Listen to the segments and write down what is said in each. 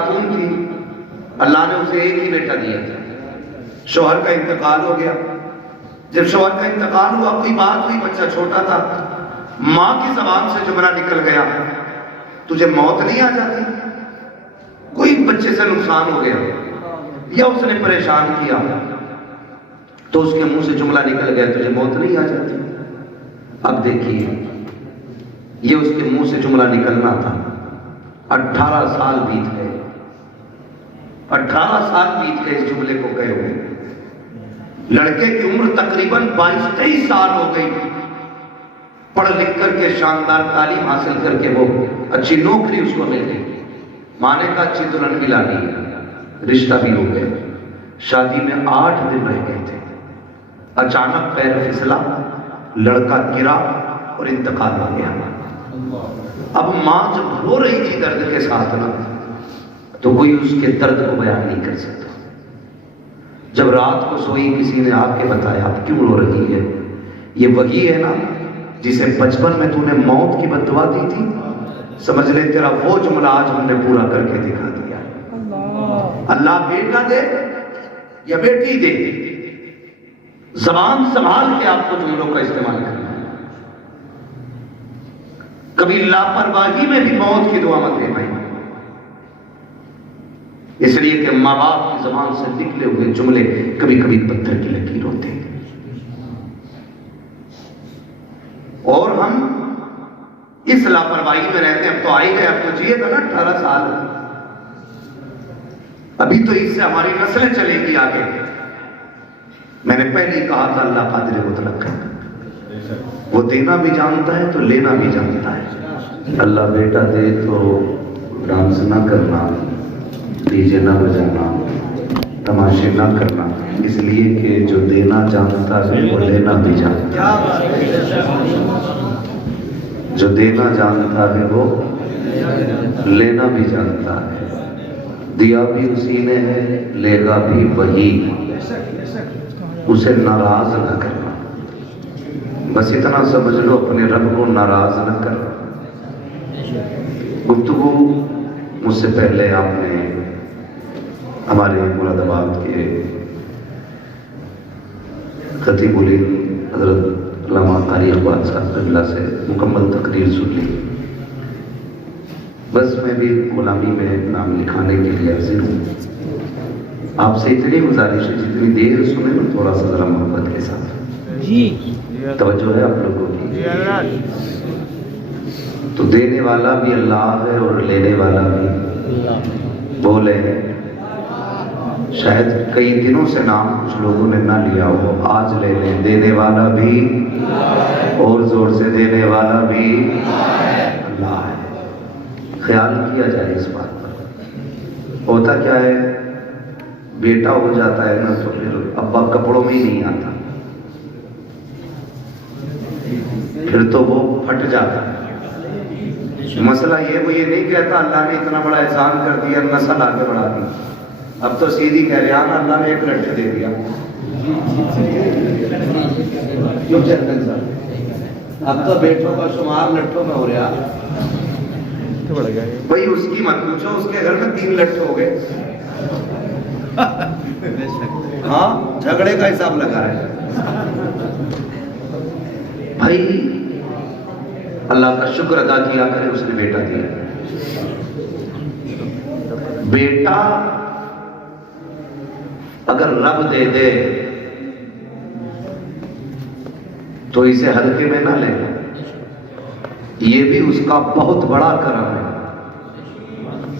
خاتون تھی، اللہ نے اسے ایک ہی بیٹا دیا تھا، شوہر کا انتقال ہو گیا۔ جب شوہر کا انتقال ہوا کوئی بات ہوئی، بچہ چھوٹا تھا، ماں کی زبان سے جملہ نکل گیا، تجھے موت نہیں آ جاتی؟ کوئی بچے سے نقصان ہو گیا یا اس نے پریشان کیا تو اس کے منہ سے جملہ نکل گیا، تجھے موت نہیں آ جاتی؟ اب دیکھیے یہ اس کے منہ سے جملہ نکلنا تھا، 18 سال بیت گئے، 18 سال بیت گئے اس جملے کو کہے ہوئے۔ لڑکے کی عمر تقریباً 22-23 سال ہو گئی، پڑھ لکھ کر کے شاندار تعلیم حاصل کر کے وہ اچھی نوکری اس کو مل گئی، ماں نے کہا اچھی دلہن بھی لانی ہے، رشتہ بھی ہو گیا۔ شادی میں 8 دن رہ گئے تھے، اچانک پیر پھسلا، لڑکا گرا اور انتقال ہو گیا۔ اب ماں جب رو رہی تھی درد کے ساتھ نا، تو کوئی اس کے درد کو بیان نہیں کر سکتا۔ جب رات کو سوئی کسی نے آ کے بتایا اب کیوں رو رہی ہے؟ یہ وہی ہے نا جسے بچپن میں تو نے موت کی بد دعا دی تھی، سمجھ لے تیرا وہ جملہ آج ہم نے پورا کر کے دکھا دیا۔ اللہ بیٹا دے یا بیٹی دے، زبان سنبھال کے آپ کو جملوں کا استعمال کرنا ہے۔ کبھی لاپرواہی میں بھی موت کی دعا مت دے بھائی، اس لیے کہ ماں باپ کی زبان سے نکلے ہوئے جملے کبھی کبھی پتھر کی لکیر ہوتے ہیں۔ اور ہم اس لاپرواہی میں رہتے ہیں، اب تو آئی گئے، اب تو جیے گا نا 18 سال، ابھی تو اس سے ہماری نسلیں چلے گی آگے۔ میں نے پہلے ہی کہا تھا اللہ قادر مطلق ہے، وہ دینا بھی جانتا ہے تو لینا بھی جانتا ہے۔ اللہ بیٹا دے تو ڈانس نہ کرنا، ڈی جے نہ بجانا، تماشے نہ کرنا، اس لیے کہ جو دینا جانتا ہے وہ لینا بھی جانتا ہے، جو دینا جانتا ہے وہ لینا بھی جانتا ہے، دیا بھی اسی نے ہے لے گا بھی وہی، اسے ناراض نہ کرنا۔ بس اتنا سمجھ لو اپنے رب کو ناراض نہ کرنا۔ گفتگو مجھ سے پہلے آپ نے ہمارے مراد آباد کے خطیب الہند حضرت علامہ قاری اقبال صاحب اللہ سے مکمل تقریر سن لی، بس میں بھی غلامی میں نام لکھانے کے لیے حاضر ہوں۔ آپ سے اتنی گزارش ہے جتنی دیر سنیں نا تھوڑا سا ذرا محبت کے ساتھ جی توجہ ہے آپ لوگوں کی۔ تو دینے والا بھی اللہ ہے اور لینے والا بھی بولے، شاید کئی دنوں سے نام کچھ لوگوں نے نہ لیا ہو، آج لے لیں، دینے والا بھی اور زور سے دینے والا بھی اللہ ہے۔ خیال کیا جائے اس بات پر۔ ہوتا کیا ہے بیٹا ہو جاتا ہے نا تو پھر ابا کپڑوں میں ہی نہیں آتا، پھر تو وہ پھٹ جاتا ہے۔ مسئلہ وہ یہ نہیں کہتا اللہ نے اتنا بڑا احسان کر دیا نسل آگے بڑھا دی، اب تو سیدھی کہہ رہے ہیں اللہ نے ایک لٹھ دے دیا، اب تو بیٹوں کا شمار لٹھوں میں ہو رہا۔ بھائی اس کی مت پوچھو، اس کے گھر میں 3 لٹھ ہو گئے، ہاں جھگڑے کا حساب لگا رہے بھائی۔ اللہ کا شکر ادا کیا کرے اس نے بیٹا دیا۔ بیٹا اگر رب دے دے تو اسے ہلکے میں نہ لے، یہ بھی اس کا بہت بڑا کرم ہے،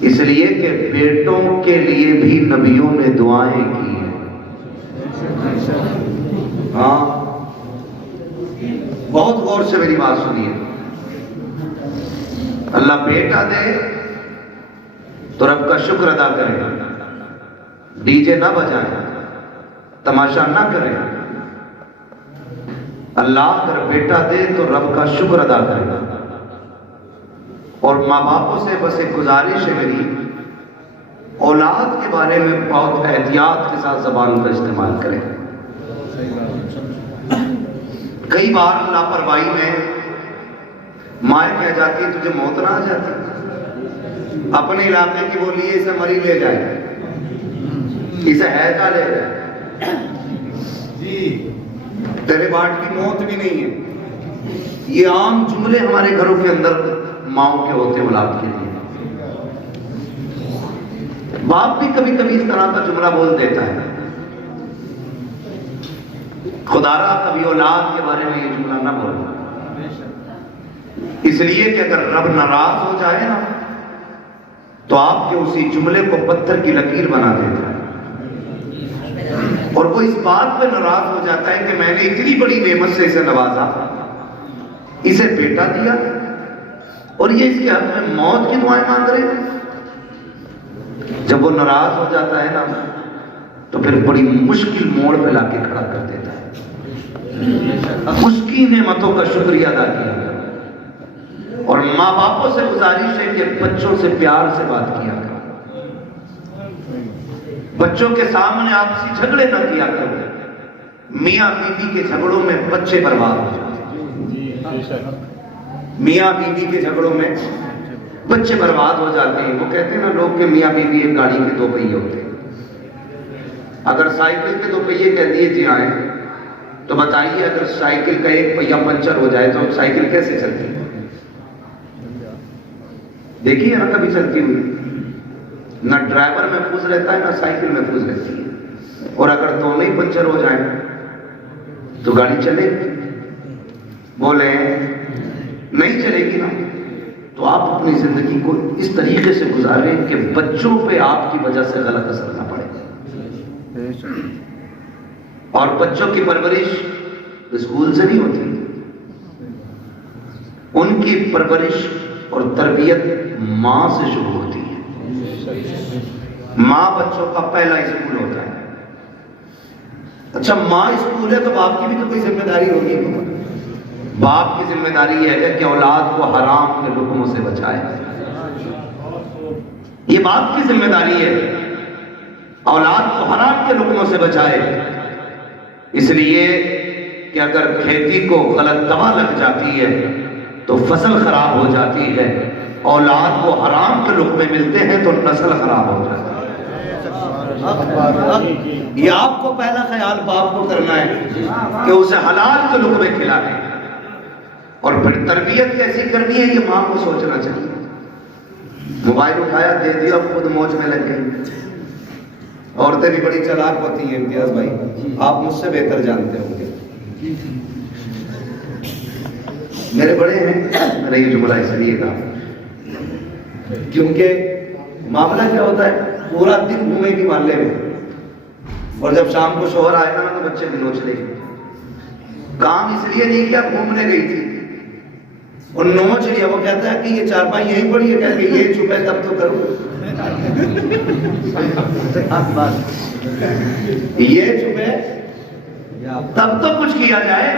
اس لیے کہ بیٹوں کے لیے بھی نبیوں نے دعائیں کی ہیں۔ ہاں بہت غور سے میری بات سنیے، اللہ بیٹا دے تو رب کا شکر ادا کرے، ڈی جے نہ بجائے، تماشا نہ کرے۔ اللہ اگر بیٹا دے تو رب کا شکر ادا کرے۔ اور ماں باپوں سے بس ایک گزارش ہے میری، اولاد کے بارے میں بہت احتیاط کے ساتھ زبان کا استعمال کریں۔ کئی بار لاپرواہی میں مائیں کہہ جاتی تجھے موت نہ آ جاتی، اپنے علاقے کی بولیے اسے مری لے جائے، اسے حیضہ لے جائے، تیرے باٹ کی موت بھی نہیں ہے۔ یہ عام جملے ہمارے گھروں کے اندر ماؤں کے ہوتے اولاد کے لیے۔ باپ بھی کبھی کبھی اس طرح کا جملہ بول دیتا ہے، خدا را کبھی اولاد کے بارے میں یہ جملہ نہ بولنا، اس لیے کہ اگر رب ناراض ہو جائے نا تو آپ کے اسی جملے کو پتھر کی لکیر بنا دیتا ہے، اور وہ اس بات پہ ناراض ہو جاتا ہے کہ میں نے اتنی بڑی نعمت سے اسے نوازا، اسے بیٹا دیا، اور یہ اس کے حق میں موت کی دعائیں مانگ رہے ہیں۔ جب وہ ناراض ہو جاتا ہے نا تو پھر بڑی مشکل موڑ پہ لا کے کھڑا کر دیتا ہے۔ اس کی نعمتوں کا شکریہ ادا کیا، اور ماں باپوں سے گزارش ہے کہ بچوں سے پیار سے بات کیا کرو، بچوں کے سامنے آپسی جھگڑے نہ کیا کرو۔ میاں بیوی کے جھگڑوں میں بچے برباد ہو جاتے ہیں، میاں بیوی کے جھگڑوں میں بچے برباد ہو جاتے ہیں۔ وہ کہتے ہیں نا لوگ کہ میاں بیوی ایک گاڑی کے دو پہیے ہوتے ہیں، اگر سائیکل کے دو پہیے کہہ دیے جی آئیں تو بتائیے اگر سائیکل کا ایک پہیہ پنچر ہو جائے تو سائیکل کیسے چلتی ہے؟ دیکھیے نا کبھی چلتی ہوئی، نہ ڈرائیور محفوظ رہتا ہے نہ سائیکل محفوظ رہتی ہے، اور اگر دونوں ہی پنچر ہو جائیں تو گاڑی چلے گی؟ بولیں نہیں چلے گی نا۔ تو آپ اپنی زندگی کو اس طریقے سے گزاریں کہ بچوں پہ آپ کی وجہ سے غلط اثر نہ پڑے، اور بچوں کی پرورش اسکول سے نہیں ہوتی، ان کی پرورش اور تربیت ماں سے شروع ہوتی ہے۔ ماں بچوں کا پہلا اسکول ہوتا ہے۔ اچھا ماں اسکول ہے تو باپ کی بھی تو کوئی ذمہ داری ہوگی۔ باپ کی ذمہ داری یہ ہے کہ اولاد کو حرام کے لقموں سے بچائے، یہ باپ کی ذمہ داری ہے، اولاد کو حرام کے لقموں سے بچائے۔ اس لیے کہ اگر کھیتی کو غلط دوا لگ جاتی ہے تو فصل خراب ہو جاتی ہے، اولاد کو حرام کے لقمے ملتے ہیں تو نسل خراب ہو جاتی ہے۔ یہ آپ کو پہلا خیال باپ کو کرنا ہے کہ اسے حلال کے لقمے کھلائیں، اور پھر تربیت کیسی کرنی ہے یہ ماں کو سوچنا چاہیے۔ موبائل اٹھایا دے دیا، خود موج میں لگ گئی۔ عورتیں بھی بڑی چلاک ہوتی ہیں امتیاز بھائی، آپ مجھ سے بہتر جانتے ہوں گے۔ میرے بڑے ہیں، میں نے یہ جملہ اس لیے کہا کیونکہ معاملہ کیا ہوتا ہے، پورا دن گھومے گی محلے میں، اور جب شام کو شوہر آئے گا تو بچے بھی نوچ لے گی۔ کام اس لیے نہیں کیا گھومنے گئی تھی اور نوچ لیا، وہ کہتا ہے کہ یہ چارپائی یہیں پڑی ہے، کہہ کہ یہ چھپے تب تو کروں، یہ چھپے تب تو کچھ کیا جائے۔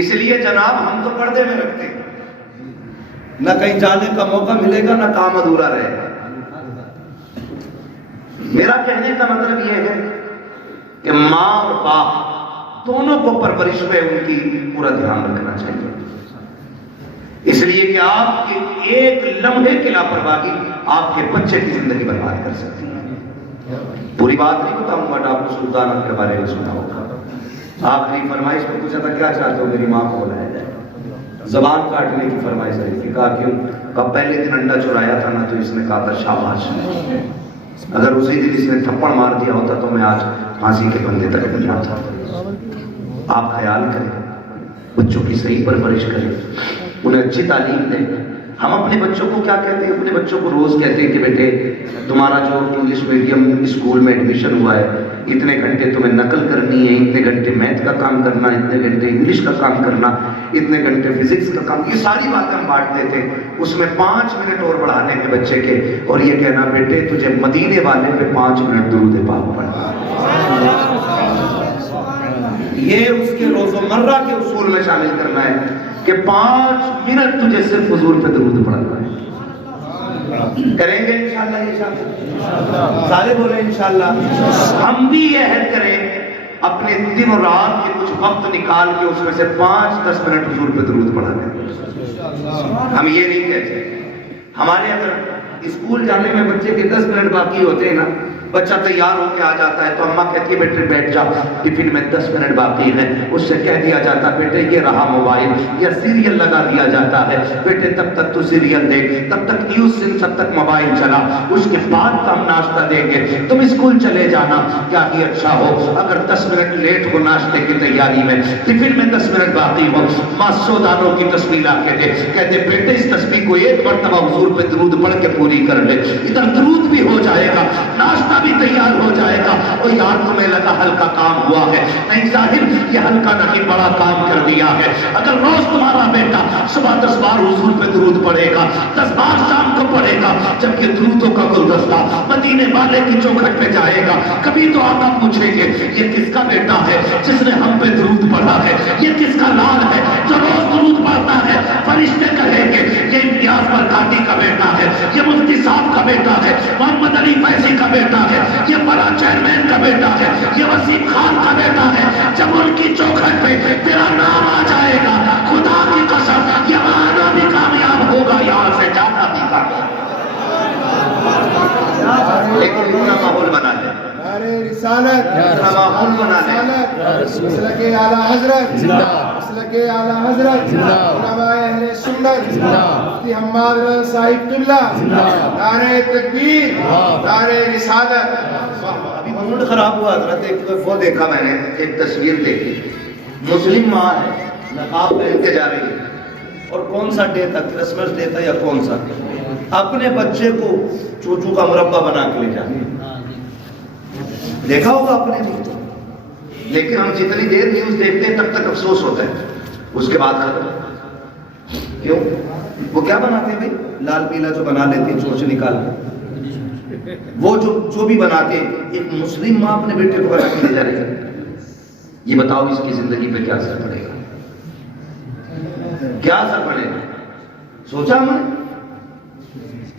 اس لیے جناب ہم تو پردے میں رکھتے ہیں، نہ کہیں جانے کا موقع ملے گا نہ کام ادھورا رہے گا۔ میرا کہنے کا مطلب یہ ہے کہ ماں اور باپ دونوں کو پرورش میں ان کی پورا دھیان رکھنا چاہیے، اس لیے کہ آپ کے ایک لمحے کی لاپرواہی آپ کے بچے کی زندگی برباد کر سکتی ہے۔ پوری بات نہیں بتاؤں گا، ڈاکٹر سلطان کے بارے میں سنا ہوگا، آخری فرمائش میں پوچھا تھا کیا چاہتے ہو میری ماں کو بلایا جائے، زبان کاٹنے کی فرمائش ہے کہ کہا کیوں، کب پہلے دن انڈا چرایا تھا نا تو اس نے کہا تھا شاباش، اگر اسی دن اس نے تھپڑ مار دیا ہوتا تو میں آج پھانسی کے بندے تک نہیں آتا۔ آپ خیال کریں، بچوں کی صحیح پرورش کریں، انہیں اچھی تعلیم دیں۔ ہم اپنے بچوں کو کیا کہتے ہیں، اپنے بچوں کو روز کہتے ہیں کہ بیٹے تمہارا جو انگلش میڈیم اسکول میں ایڈمیشن ہوا ہے، اتنے گھنٹے تمہیں نقل کرنی ہے، اتنے گھنٹے میتھ کا کام کرنا، اتنے گھنٹے انگلش کا کام کرنا، اتنے گھنٹے فزکس کا کام، یہ ساری باتیں ہم بانٹ دیتے ہیں، اس میں 5 منٹ اور بڑھانے میں بچے کے، اور یہ کہنا بیٹے تجھے مدینے والے پہ 5 منٹ درود پاک پڑھنا، یہ اس کے روزمرہ کے اصول میں شامل کرنا ہے کہ 5 منٹ تجھے صرف حضور پہ درود پڑھنا ہے۔ کریں گے انشاءاللہ یہ شامل، سارے بولیں انشاءاللہ۔ ہم بھی یہ عہد کریں اپنے دن اور رات کے کچھ وقت نکال کے اس میں سے 5-10 منٹ حضور پہ درود پڑھا کریں. ہم یہ نہیں کہتے. ہمارے اگر اسکول جانے میں بچے کے 10 منٹ باقی ہوتے ہیں نا، بچہ تیار ہو کے آ جاتا ہے تو اماں کہتی ہے بیٹے بیٹھ جا، ٹفن میں 10 منٹ باقی ہے. اس سے کہہ دیا جاتا بیٹے یہ رہا موبائل، یا سیریل لگا دیا جاتا ہے، بیٹے تب تک تو سیریل دیکھ، تب تک نیوز سن، تب تک موبائل چلا، اس کے بعد ہم ناشتہ دیں گے، تم اسکول چلے جانا. کیا ہی اچھا ہو اگر 10 منٹ لیٹ ہو ناشتے کی تیاری میں، ٹفن میں 10 منٹ باقی ہو، ماں 100 دانوں کی تسبیح لا کے دے، کہتے بیٹے اس تسبیح کو ایک مرتبہ حضور پہ درود پڑھ کے پوری کر لے. ادھر درود بھی ہو جائے گا، ناشتہ بھی تیار ہو جائے گا. اور یار تمہیں لگا ہلکا کام ہوا ہے، نہیں ظاہر یہ ہلکا نہیں بڑا کام کر دیا ہے. اگر روز تمہارا بیٹا صبح 10 بار حضور پہ درود پڑھے گا، 10 بار شام کو پڑھے گا، جب یہ درودوں کا گلدستہ مدینے والے کی چوکھٹ پہ جائے گا، کبھی تو آقا پوچھیں گے یہ کس کا بیٹا ہے جس نے ہم پہ درود پڑھا ہے، یہ کس کا لال ہے جو روز درود پڑھتا ہے. فرشتے کہیں گے یہ امتیاز برکاتی کا بیٹا ہے، یہ مفتی صاحب کا بیٹا ہے، محمد علی فیضی کا بیٹا ہے، یہ بڑا چیئرمین کا بیٹا ہے، یہ وسیم خان کا بیٹا ہے. جب ان کی چوکھٹ پہ تیرا نام آ جائے گا، خدا کی قسم یہ آنا بھی کامیاب ہوگا، یہاں سے جانا بھی کامیاب. لیکن پورا ماحول بنا ہے، رسالت، پورا ماحول بنا ہے. مسلک اعلیٰ حضرت، مسلک اعلیٰ حضرت، علماء اہل سنت، مفتی حماد رضا صاحب قبلہ، نعرہ تکبیر، نعرہ رسالت. ابھی موڈ خراب ہوا حضرت، ایک وہ دیکھا میں نے، ایک تصویر دیکھی، مسلم ماں ہے، نقاب پہن کے جا رہی ہے، اور کون سا ڈے تھا، کرسمس ڈے تھا یا کون سا، اپنے بچے کو چوچو کا مربع بنا کے لے جاتی. دیکھا ہوگا آپ نے بھی. لیکن ہم جتنی دیر نیوز دیکھتے ہیں تب تک افسوس ہوتا ہے، اس کے بعد ختم. کیوں؟ وہ کیا بناتے ہیں بھائی؟ لال پیلا جو بنا لیتے ہیں چوچ نکال کے، وہ جو بھی بناتے ہیں، ایک مسلم ماں اپنے بیٹے کو بنا کے لے جا رہی ہے. یہ بتاؤ اس کی زندگی پہ کیا اثر پڑے گا؟ کیا اثر پڑے گا؟ سوچا ہم نے؟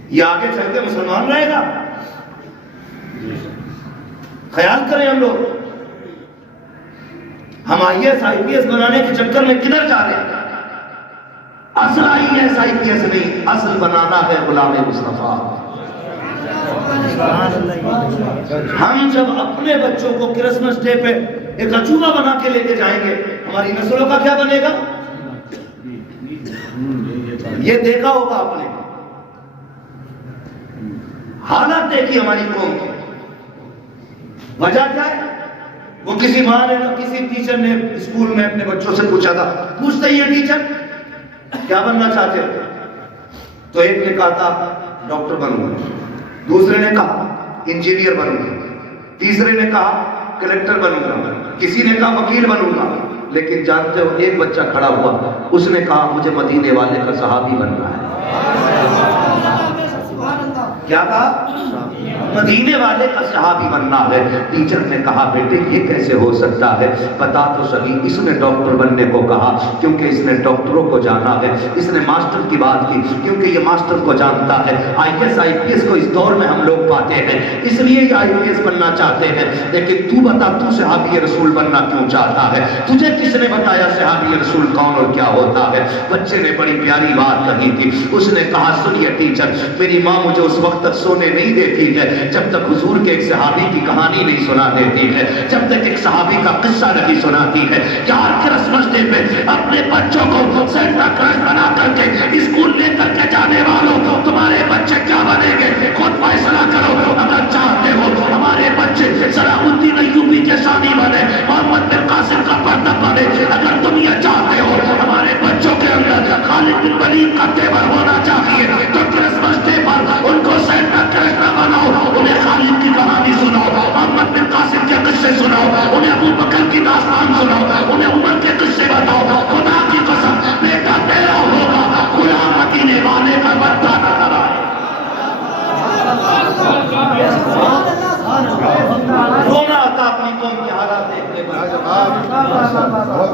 یہ آگے چل کے مسلمان رہے گا؟ خیال کریں ہم لوگ. ہم IAS IPS بنانے کے چکر میں کدھر جا رہے ہیں؟ اصل IAS IPS نہیں، اصل بنانا ہے غلام مصطفیٰ. ہم جب اپنے بچوں کو کرسمس ڈے پہ ایک عجوبہ بنا کے لے کے جائیں گے، ہماری نسلوں کا کیا بنے گا؟ یہ دیکھا ہوگا آپ نے، حالت دیکھی ہماری قوم کی. وجہ کیا ہے؟ وہ کسی ماں نے کسی ٹیچر نے اسکول میں اپنے بچوں سے پوچھا تھا، پوچھتے یہ ٹیچر کیا بننا چاہتے ہو؟ تو ایک نے کہا تھا ڈاکٹر بنوں گا، دوسرے نے کہا انجینئر بنوں گا، تیسرے نے کہا کلیکٹر بنوں گا، کسی نے کہا وکیل بنوں گا. لیکن جانتے ہو ایک بچہ کھڑا ہوا، اس نے کہا مجھے مدینے والے کا صحابی بننا ہے. کیا کہا؟ مدینے والے کا صحابی بننا ہے. ٹیچر نے کہا بیٹے یہ کیسے ہو سکتا ہے، بتا تو صحیح. اس نے ڈاکٹر بننے کو کہا کیونکہ اس نے ڈاکٹروں کو جانا ہے. اس نے ماسٹر کی بات کی کیونکہ یہ ماسٹر کو جانتا ہے. IAS IPS کو اس دور میں ہم لوگ پاتے ہیں، اس لیے یہ IPS بننا چاہتے ہیں. لیکن تو بتا تو صحابی رسول بننا کیوں چاہتا ہے؟ تجھے کس نے بتایا صحابی رسول کون اور کیا ہوتا ہے؟ بچے نے بڑی پیاری بات کہی تھی. اس نے کہا سنیے ٹیچر، میری ماں مجھے اس وقت تک سونے نہیں دیتی ہے جب تک حضور کے ایک صحابی کی کہانی نہیں سنا دیتی ہے، جب تک ایک صحابی کا قصہ نہیں سناتی ہے. یار کرسمس ڈے پہ اپنے بچوں کو سینٹا کلاس بنا کر کے اسکول لے کر کے جانے والوں، تمہارے بچے کیا بنیں گے؟ خود فیصلہ کرو. اگر چاہتے ہو ہمارے بچے صلاح الدین ایوبی کے ثانی بنے، محمد بن قاسم کا پردہ بنے، اگر تم یہ چاہتے ہو ہمارے بچوں کے اندر خالد بن ولید کا تیور ہونا چاہیے، تو کرسمس ڈے پر ان کو سینٹا کلاس بناؤ. انہیں خالد کی کہانی سناؤ، محمد بن قاسم کے قصے سناؤ، انہیں ابو بکر کی داستان سناؤ، انہیں عمر کے قصے بتاؤ. خدا کی قسم بیٹا تیرا ہوگا، غلام مدینے والے کا بچہ نہ کرا. رونا آتا اپنی قوم کی حالات دیکھنے پر.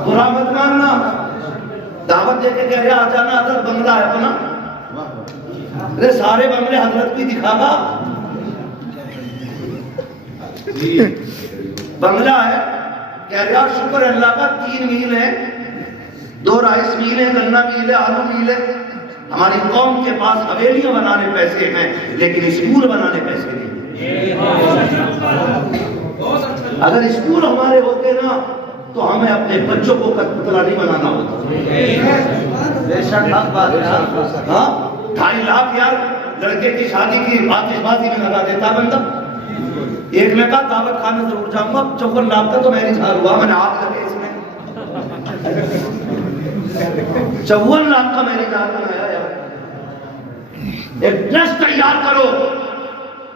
برا مت ماننا. دعوت دے کے کہہ رہے آ جانا، حضرت بنگلہ ہے اپنا. ارے سارے بنگلے حضرت کی دکھا گا. بنگلہ ہے کہہ رہے یار شکر ہے اللہ کا 3 میل ہے، 2 رائس میل ہے، گنا میل ہے، آلو میل ہے. ہماری قوم کے پاس حویلیاں بنانے پیسے ہیں لیکن اسکول بنانے پیسے نہیں. اگر اسکول ہمارے ہوتے نا تو ہمیں اپنے بچوں کو کٹپتلا نہیں بنانا ہوتا. بے شک حق بات ہے. ہاں 2.5 لاکھ یار لڑکے کی شادی کی آتش بازی میں لگا دیتا بندہ. ایک نے کہا دعوت کھانے ضرور جاؤں گا، 54 لاکھ کا تو میرج ہار ہوا، میں نے آگ لگے اس میں. 54 لاکھ کا میرج ہار بنایا یار. ایک ٹرسٹ تیار کرو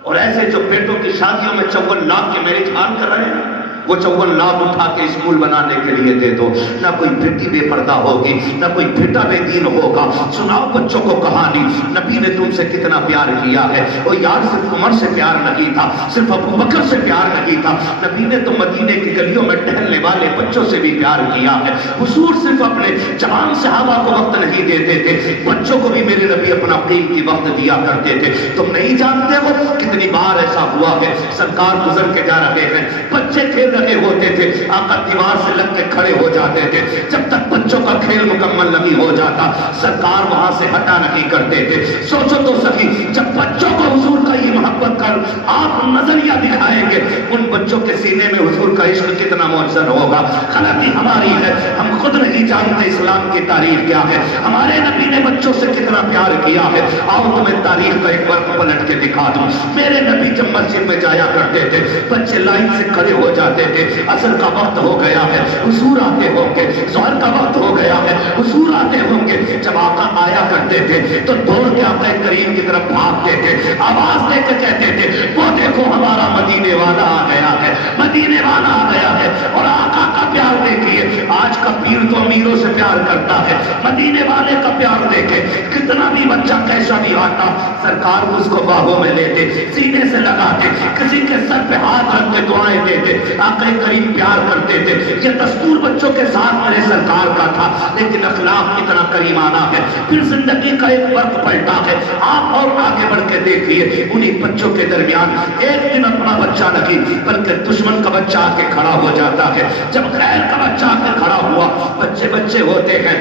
اور ایسے جو بیٹوں کی شادیوں میں 54 لاکھ کے میرج ہار کر رہے ہیں وہ 54 لاکھ اٹھا کے اسکول بنانے کے لیے دے دو. نہ کوئی بیٹی بے پردہ ہوگی، نہ کوئی بیٹا بے دین ہوگا. سناؤ بچوں کو کہانی نبی نے تم سے کتنا پیار کیا ہے. وہ یار صرف عمر سے پیار نہیں تھا، صرف ابو بکر سے پیار نہیں تھا. نبی نے تو مدینے کی گلیوں میں ٹہلنے والے بچوں سے بھی پیار کیا ہے. حضور صرف اپنے جوان صحابہ کو وقت نہیں دیتے تھے، بچوں کو بھی میرے نبی اپنا قیمتی وقت دیا کرتے تھے. تم نہیں جانتے ہو کتنی بار ایسا ہوا ہے سرکار گزر کے جا رہے ہیں، بچے کھیل رہے ہوتے تھے، آقا دیوار سے لگ کے کھڑے ہو جاتے تھے. جب تک بچوں کا کھیل مکمل نہیں ہو جاتا سرکار وہاں سے ہٹا نہیں کرتے تھے. سوچو تو سکی جب بچوں کو حضور کا یہ محبت کر آپ نظریہ دکھائیں گے ان بچوں کے سینے میں حضور کا عشق کتنا مؤثر ہوگا. غلطی ہماری ہے، ہم خود نہیں جانتے اسلام کی تاریخ کیا ہے، ہمارے نبی نے بچوں سے کتنا پیار کیا ہے. آؤ تمہیں تاریخ کا ایک ورق پلٹ کے دکھا دوں. میرے نبی جب مسجد میں جایا کرتے تھے بچے لائن سے کھڑے ہو جاتے تھے. عصر کا وقت ہو گیا ہے حضور آتے ہوں گے، ظہر کا وقت ہو گیا ہے حضور آتے ہوں گے. جب آقا آیا کرتے تھے تو دوڑ کے آقا کریم کی طرف بھاگتے تھے، آواز دے کے کہتے تھے وہ دیکھو ہمارا مدینے والا آ گیا ہے، مدینے والا آ گیا ہے. اور آقا کا پیار دیکھیے، آج کا پیر تو امیروں سے پیار کرتا ہے، مدینے والے کا پیار دیکھے کتنا بھی بچہ کیسا بھی آتا سرکار اس کو باہوں میں لیتے، سینے سے لگاتے، کسی کے سر پہ ہاتھ رکھ کے دعائیں دیتے. آقا کریم پیار کرتے تھے. یہ دستور بچوں کے ساتھ میرے سرکار کا تھا لیکن اخلاق کتنا کریمانہ ہے. پھر زندگی کا ایک ورق پلٹا ہے. آپ اور آگے بڑھ کے دیکھیے انہی بچوں کے درمیان ایک دن اپنا بچہ نہیں بلکہ دشمن کا بچہ آ کے کھڑا ہو جاتا ہے. جب غیر کا بچہ آ کے کھڑا ہوا، بچے بچے ہوتے ہیں،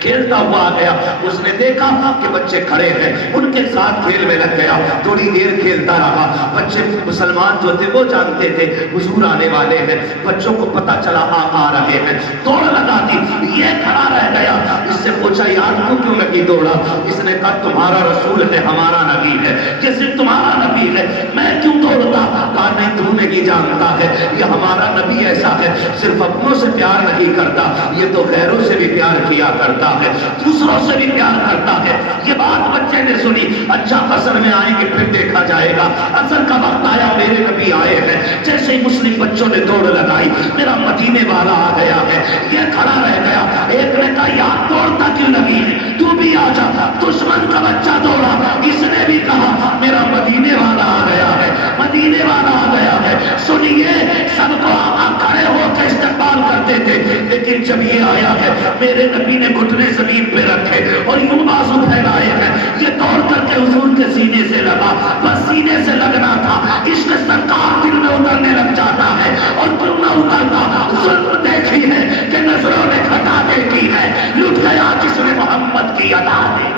کھیلتا ہوا آ گیا، اس نے دیکھا کہ بچے کھڑے ہیں، ان کے ساتھ کھیل میں لگ گیا. تھوڑی دیر کھیلتا رہا. بچے مسلمان جو تھے وہ جانتے تھے حضور آنے والے ہیں، بچوں کو پتا چلا آ رہے ہیں، دوڑ لگا دی. یہ کھڑا رہ گیا. اس سے پوچھا یار تو کیوں نہیں دوڑا؟ اس نے کہا تمہارا رسول ہے، ہمارا نبی ہے، یہ صرف تمہارا نبی ہے، میں کیوں دوڑتا؟ کہا نہیں تو نہیں جانتا ہے یہ ہمارا نبی ایسا ہے، صرف اپنوں سے پیار نہیں کرتا، یہ تو غیروں سے بھی پیار کیا کرتا ہے، دوسروں سے بھی پیار کرتا ہے. یہ بات بچے نے سنی. اچھا عصر میں آئیں گے پھر دیکھا جائے گا. عصر کا وقت آیا، میرے نبی آئے ہیں. جیسے ہی مسلم بچوں نے دوڑ لگائی، میرا مدینے والا آ گیا ہے. یہ کھڑا رہ گیا. ایک نے کہا یار دوڑتا کیوں لگی ہے، تو بھی آ جا. دشمن کا بچہ دوڑا، اس نے بھی کہا میرا مدینے والا آ گیا ہے، مدینے والا آ گیا ہے. سنیے سب کو آقا کھڑے ہو کے استقبال کرتے تھے لیکن جب یہ آیا ہے میرے نبی نے گھٹنے زمین پہ رکھے اور یوں بازو پھیلائے ہیں. یہ دوڑ کر کے حضور کے سینے سے لگا. بس سینے سے لگنا تھا، عشق سرکار دل میں اترنے لگ جاتا ہے اور کیوں نہ اترتا. ظلم دیکھی ہے کہ نظروں نے گھٹا دیکھی ہے، لٹ گیا جس نے محمد کی ادا دی.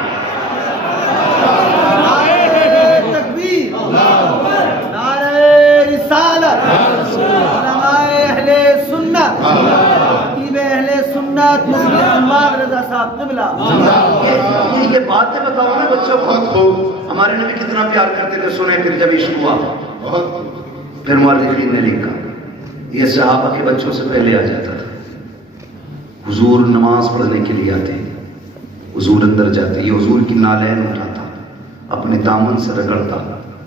تکبیر، نعرہ رسالت، علماء اہل سنت، خطیب اہل سنت مفتی عمار رضا صاحب قبلہ. یہ باتیں بتاؤ نا بچوں کو. ہمارے نبی کتنا پیار کرتے تھے. سنیں پھر جب عشق ہوا پھر مؤرخین نے لکھا یہ صحابہ کے بچوں سے پہلے آ جاتا تھا. حضور نماز پڑھنے کے لیے آتے، حضور اندر جاتے، یہ حضور کی نالین اٹھاتا، اپنے دامن سے رگڑتا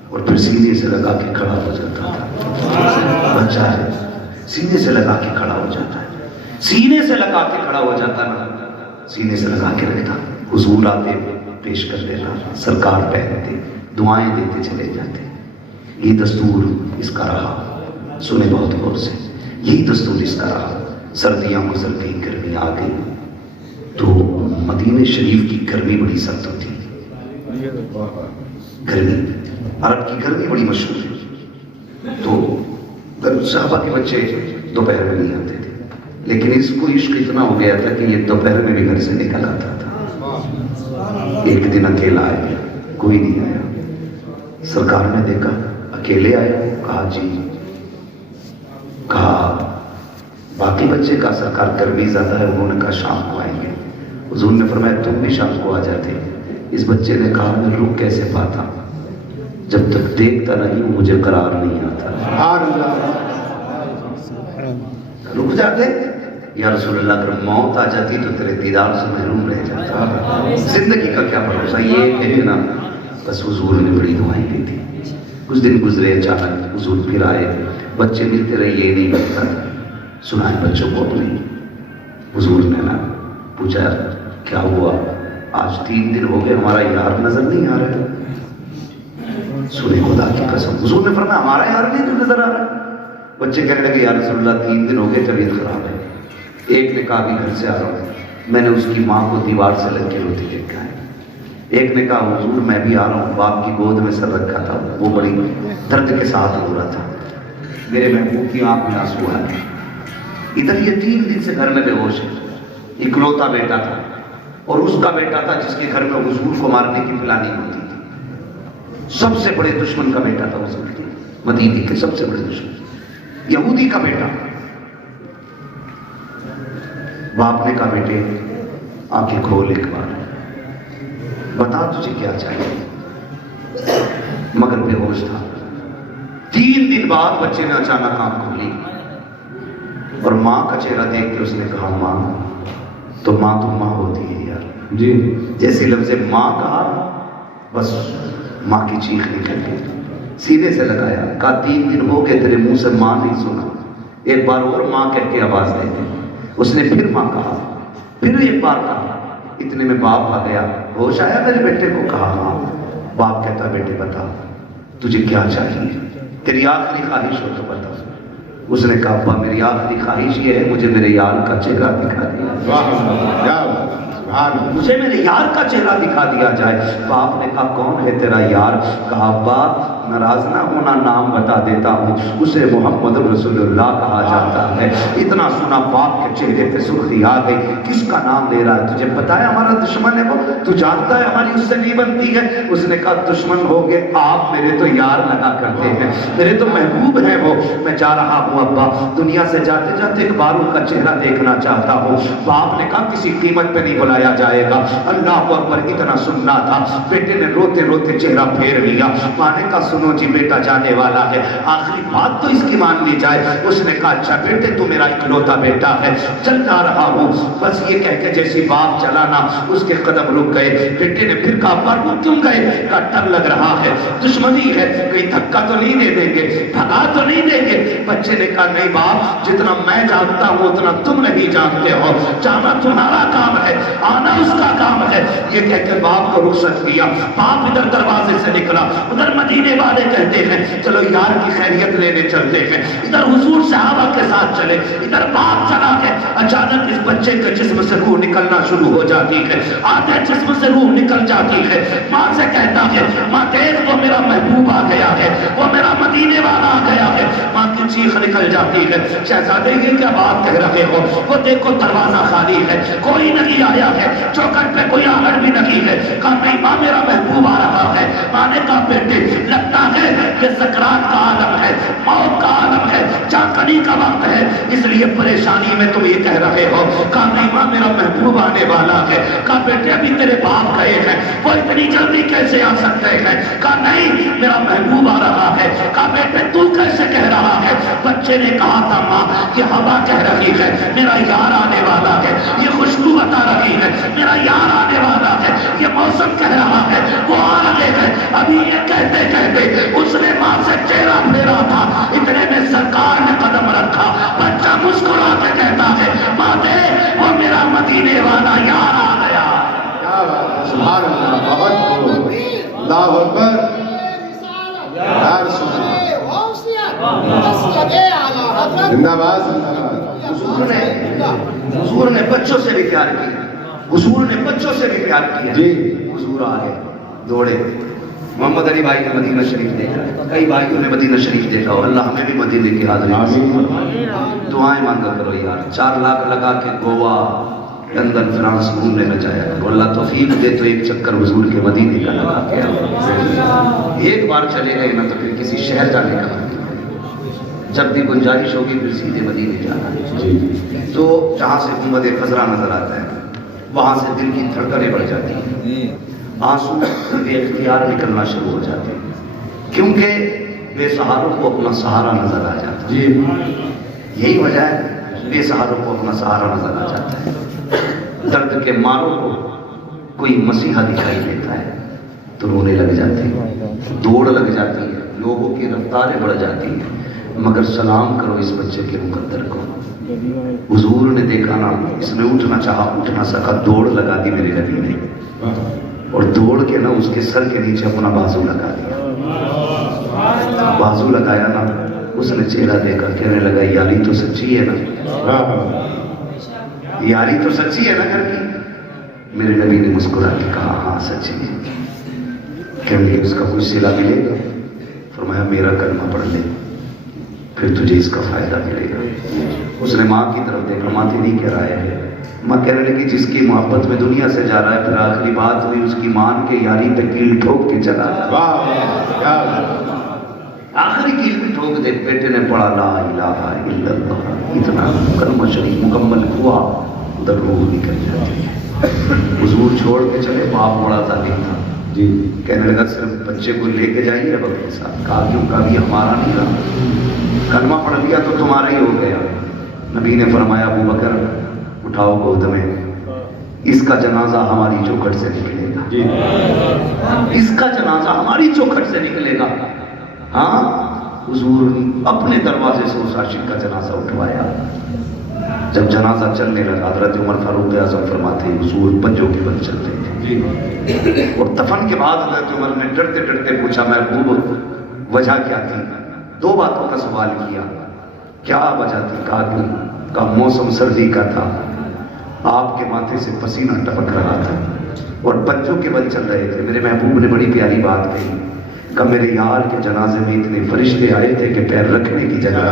اور پھر سینے سے لگا کے کھڑا ہو جاتا تھا. بچہ ہے سینے سے لگا کے کھڑا ہو جاتا ہے، سینے سے لگا کے کھڑا ہو جاتا نا، سینے سے لگا کے رکھتا. حضور آتے پیش کر دینا، سرکار پہنتے، دعائیں دیتے چلے جاتے. یہ دستور اس کا رہا. سنیں بہت غور سے، یہی دستور اس کا رہا. سردیاں گزر گئی، گرمی آ گئی تو مدینہ شریف کی گرمی بڑی سخت ہوتی. گرمی عرب کی گرمی بڑی مشہور ہے. تو صحابہ کے بچے دوپہر میں نہیں آتے تھے، لیکن اس کو عشق اتنا ہو گیا تھا کہ یہ دوپہر میں بھی گھر سے نکل آتا تھا۔ ایک دن اکیلا آیا، کوئی نہیں آیا، سرکار نے دیکھا اکیلے آئے، کہا جی، کہا باقی بچے کا سرکار گرمی زیادہ ہے، انہوں نے کہا شام کو آئیں گے۔ حضور نے فرمایا تم بھی شام کو آ جاتے۔ اس بچے نے کہا میں رک کیسے پاتا، جب تک دیکھتا نہیں ہوں مجھے قرار نہیں آتا۔ رک جاتے یا رسول اللہ، اگر موت آ جاتی تو تیرے دیدار سے محروم رہ جاتا، زندگی کا کیا بھروسہ۔ یہ کہے نا بس حضور نے بڑی دعائیں دی تھی۔ کچھ دن گزرے، اچانک حضور پھر آئے، بچے ملتے رہے، یہ نہیں ملتا تھا، سنائے بچوں کو اپنے۔ حضور نے نا پوچھا کیا ہوا، آج 3 دن ہو گئے ہمارا یار نظر نہیں آ رہا ہے۔ سنے خدا کی قسم، حضور نے فرمایا ہمارا یار نہیں تو نظر آ رہا ہے۔ بچے کہنے لگے یا رسول اللہ 3 دن ہو گئے طبیعت خراب ہے۔ ایک نے کہا کہ گھر سے آ رہا ہوں، میں نے اس کی ماں کو دیوار سے لگ کے روتی دیکھا ہے۔ ایک نے کہا حضور میں بھی آ رہا ہوں، باپ کی گود میں سر رکھا تھا، وہ بڑی درد کے ساتھ رو رہا تھا، میرے محبوب کی آنکھ میں آنسو آ گئے۔ ادھر یہ 3 دن سے گھر میں بے ہوش ہے، اکلوتا بیٹا تھا، اور اس کا بیٹا تھا جس کے گھر میں حضور کو مارنے کی پلاننگ ہوتی تھی۔ سب سے بڑے دشمن کا بیٹا تھا حضور کے، مدینے کے سب سے بڑے دشمن، یہودی کا بیٹا۔ باپ نے کہا بیٹے آنکھیں کھول ایک بار، بتا تجھے کیا چاہیے، مگر بے ہوش تھا۔ 3 دن بعد بچے نے اچانک آنکھ کھولی اور ماں کا چہرہ دیکھ کے اس نے کہا ماں تو ماں ہوتی ہے یار جی۔ جیسے لفظ ماں کہا بس ماں کی چیخ نکل گئی، سینے سے لگایا، کہا 3 دن ہو گئے تیرے منہ سے ماں نہیں سنا، ایک بار اور ماں کہہ کے آواز دے دے۔ اس نے پھر ماں کہا، پھر ایک بار کہا، اتنے میں باپ آ گیا، ہوش آیا میرے بیٹے کو؟ کہا ہاں۔ باپ کہتا بیٹے بتا تجھے کیا چاہیے، تیری آخری خواہش ہو تو بتا۔ اس نے کہا ابا میری آخری خواہش یہ ہے مجھے میرے یار کا چہرہ دکھا دیا، مجھے میرے یار کا چہرہ دکھا دیا جائے۔ باپ نے کہا کون ہے تیرا یار؟ کہا ابا ناراض نہ ہونا، نام بتا دیتا ہوں، اسے محمد رسول اللہ کہا جاتا ہے۔ اتنا سنا باپ کے چہرے پہ سرخی آ گئی، کس کا نام لے رہا ہے؟ تجھے پتا ہے ہمارا دشمن ہے وہ، تو جانتا ہے ہماری اس سے نہیں بنتی ہے۔ اس نے کہا دشمن ہو گے آپ، میرے تو یار لگا کرتے ہیں، میرے تو محبوب ہیں وہ۔ میں جا رہا ہوں ابا، دنیا سے جاتے جاتے ایک بار ان کا چہرہ دیکھنا چاہتا ہوں۔ باپ نے کہا کسی قیمت پہ نہیں بلایا جائے گا۔ اللہ اکبر، اتنا سننا تھا، بیٹے نے روتے روتے چہرہ پھیر لیا۔ ماں نے کہا سنو جی بیٹا جانے والا ہے، آخری بات تو اس کی مان لی جائے۔ اس نے کہا اچھا بیٹے تو میرا اکلوتا بیٹا ہے، چل جا رہا ہوں۔ بس یہ کہہ کے جیسی باپ چلا نا، اس کے قدم رک گئے۔ بیٹے نے پھر کہا ابا رک کیوں گئے؟ کہا ڈر لگ رہا ہے، دشمنی ہے، کہیں دھکا تو نہیں دے دیں گے، بھگا تو نہیں دیں گے۔ بچے نے کہا نہیں باپ، جتنا میں جانتا ہوں اتنا تم نہیں جانتے ہو، جانا تمہارا کام ہے، آنا اس کا کام ہے۔ یہ کہہ کے باپ کو رخصت کیا۔ باپ ادھر دروازے سے نکلا، ادھر مدینے والے کہتے ہیں چلو یار کی خیریت لینے چلتے ہیں، ادھر حضور صحابہ کے ساتھ چلے، ادھر باپ چلا ہے۔ اچانک اس بچے کے جسم سے روح نکلنا شروع ہو جاتی ہے، آدھے جسم سے روح نکل جاتی ہے۔ ماں سے کہتا ہے ماں دیکھ وہ میرا محبوب آ گیا ہے، وہ میرا مدینے والا آ گیا ہے۔ ماں کی چیخ نکل جاتی ہے، شہزادے یہ کیا بات کہہ رہے ہو؟ وہ دیکھو دروازہ خالی ہے، کوئی نہیں آیا ہے، چوکھٹ پہ کوئی آہٹ بھی نہیں ہے۔ کہا نہیں ماں میرا محبوب آ رہا ہے۔ ماں نے کہا بیٹے لگتا ہے کہ سکرات کا عالم ہے، موت کا عالم ہے، جانکنی کا وقت ہے، اس لیے پریشانی میں تم یہ کہہ رہے ہو۔ کہا نہیں ماں میرا محبوب آنے والا ہے۔ کہا بیٹے ابھی تیرے باپ گئے ہیں، وہ اتنی جلدی کیسے آ سکتے ہیں؟ کہا نہیں میرا محبوب آ رہا ہے۔ کہا بیٹے تو کیسے کہہ رہا ہے؟ بچے نے کہا تھا ماں یہ ہوا کہہ رہی ہے میرا یار آنے والا ہے، یہ خوشبو بتا رہی ہے میرا یار آنے والا ہے، یہ موسم کہہ رہا ہے وہ آ رہے ہیں۔ ابھی یہ کہتے کہتے اس نے ماں سے چہرہ پھیرا تھا، اتنے میں سرکار نے قدم رکھا۔ بچہ مسکرا کے کہتا ہے ماں دے وہ میرا مدینے والا یار آ گیا۔ کیا بات ہے، سبحان اللہ، بہت اللہ اکبر، یا رسول اللہ، زندہ باد زندہ باد۔ حضور نے بچوں سے بھی پیار کیا، حضور نے بچوں سے بھی پیار کیا۔ جی حضور آ گئے، دوڑے محمد علی بھائی نے مدینہ شریف دیکھا ہے، کئی بھائیوں نے مدینہ شریف دیکھا ہو، اللہ ہمیں بھی مدینے کی حاضری نصیب۔ دعائیں مانگا کرو یار، 4 لاکھ لگا کے گوا، لندن، فرانس گھومنے نہ جایا کرو، اللہ توفیق دے تو ایک چکر حضور کے مدینے کا لگا کے آؤ۔ ایک بار چلے گئے نا تو پھر کسی شہر جانے کا من نہیں، جب بھی گنجائش ہوگی پھر سیدھے مدینے جانا ہے۔ تو جہاں سے گنبد خضرا نظر آتا ہے وہاں سے دل کی دھڑکنیں بڑھ جاتی ہیں، آنسو بے اختیار نکلنا شروع ہو جاتے ہیں، کیونکہ بے سہاروں کو اپنا سہارا نظر آ جاتا ہے۔ یہی وجہ ہے بے سہاروں کو اپنا سہارا نظر آ جاتا ہے۔ درد کے ماروں کو کوئی مسیحا دکھائی دیتا ہے تو رونے لگ جاتے ہیں، دوڑ لگ جاتی ہے، لوگوں کی رفتاریں بڑھ جاتی ہیں، مگر سلام کرو اس بچے کے مقدر کو۔ حضور نے دیکھا نا، اس نے اٹھنا چاہا اٹھ نہ سکا، دوڑ لگا دی میرے نبی نے، اور دوڑ کے نا اس کے سر کے نیچے اپنا بازو لگا دیا۔ بازو لگایا نا، اس نے چہرہ دیکھا، کہنے لگا یاری تو سچی ہے نا، یاری تو سچی ہے نا گھر کی؟ میرے نبی نے مسکرا کے کہا ہاں سچی ہے۔ کہنے لگے اس کا کچھ صلہ ملے گا؟ فرمایا میرا کلمہ پڑھ لے پھر تجھے اس کا فائدہ ملے گا۔ اس نے ماں کی طرف دیکھا، ماں تیری کہہ رہا ہے؟ ماں کہنے لگی جس کی محبت میں دنیا سے جا رہا ہے، پھر آخری بات ہوئی اس کی مان کے یاری پہ کیل ٹھوک کے چلا جا، آخری کیل بھی ٹھوک دے۔ بیٹے نے پڑھا لا الہ الا اللہ، اتنا کلمہ شریف مکمل ہوا، ادھر روح نکل جاتی ہے۔ حضور چھوڑ کے چلے، باپ بڑا ظالم تھا، کہنے لگا صرف بچے کو لے کے جائیے اب اپنے ساتھ۔ کہا کیوں؟ کہا یہ ہمارا نہیں رہا، کلمہ پڑھ لیا تو تمہارا ہی ہو گیا۔ نبی نے فرمایا ابو بکر اٹھاؤ گود میں، اس کا جنازہ ہماری چوکھٹ سے نکلے گا، اس کا جنازہ ہماری چوکھٹ سے نکلے گا۔ ہاں، حضور اپنے دروازے سے اس عاشق کا جنازہ اٹھوایا۔ جب جنازہ چلنے لگا، حضرت عمر فاروق اعظم فرماتے ہیں حضور پنجوں کے بل چلتے تھے، اور دفن کے بعد حضرت عمر نے ڈرتے ڈرتے پوچھا محبوب وجہ کیا تھی؟ 2 باتوں کا سوال کیا، کیا وجہ تھی؟ کہا موسم سردی کا تھا، آپ کے ماتھے سے پسینہ ٹپک رہا تھا اور پنجوں کے بل چل رہے تھے۔ میرے محبوب نے بڑی پیاری بات کہی کہ میرے یار کے جنازے میں اتنے فرشتے آئے تھے کہ پیر رکھنے کی جگہ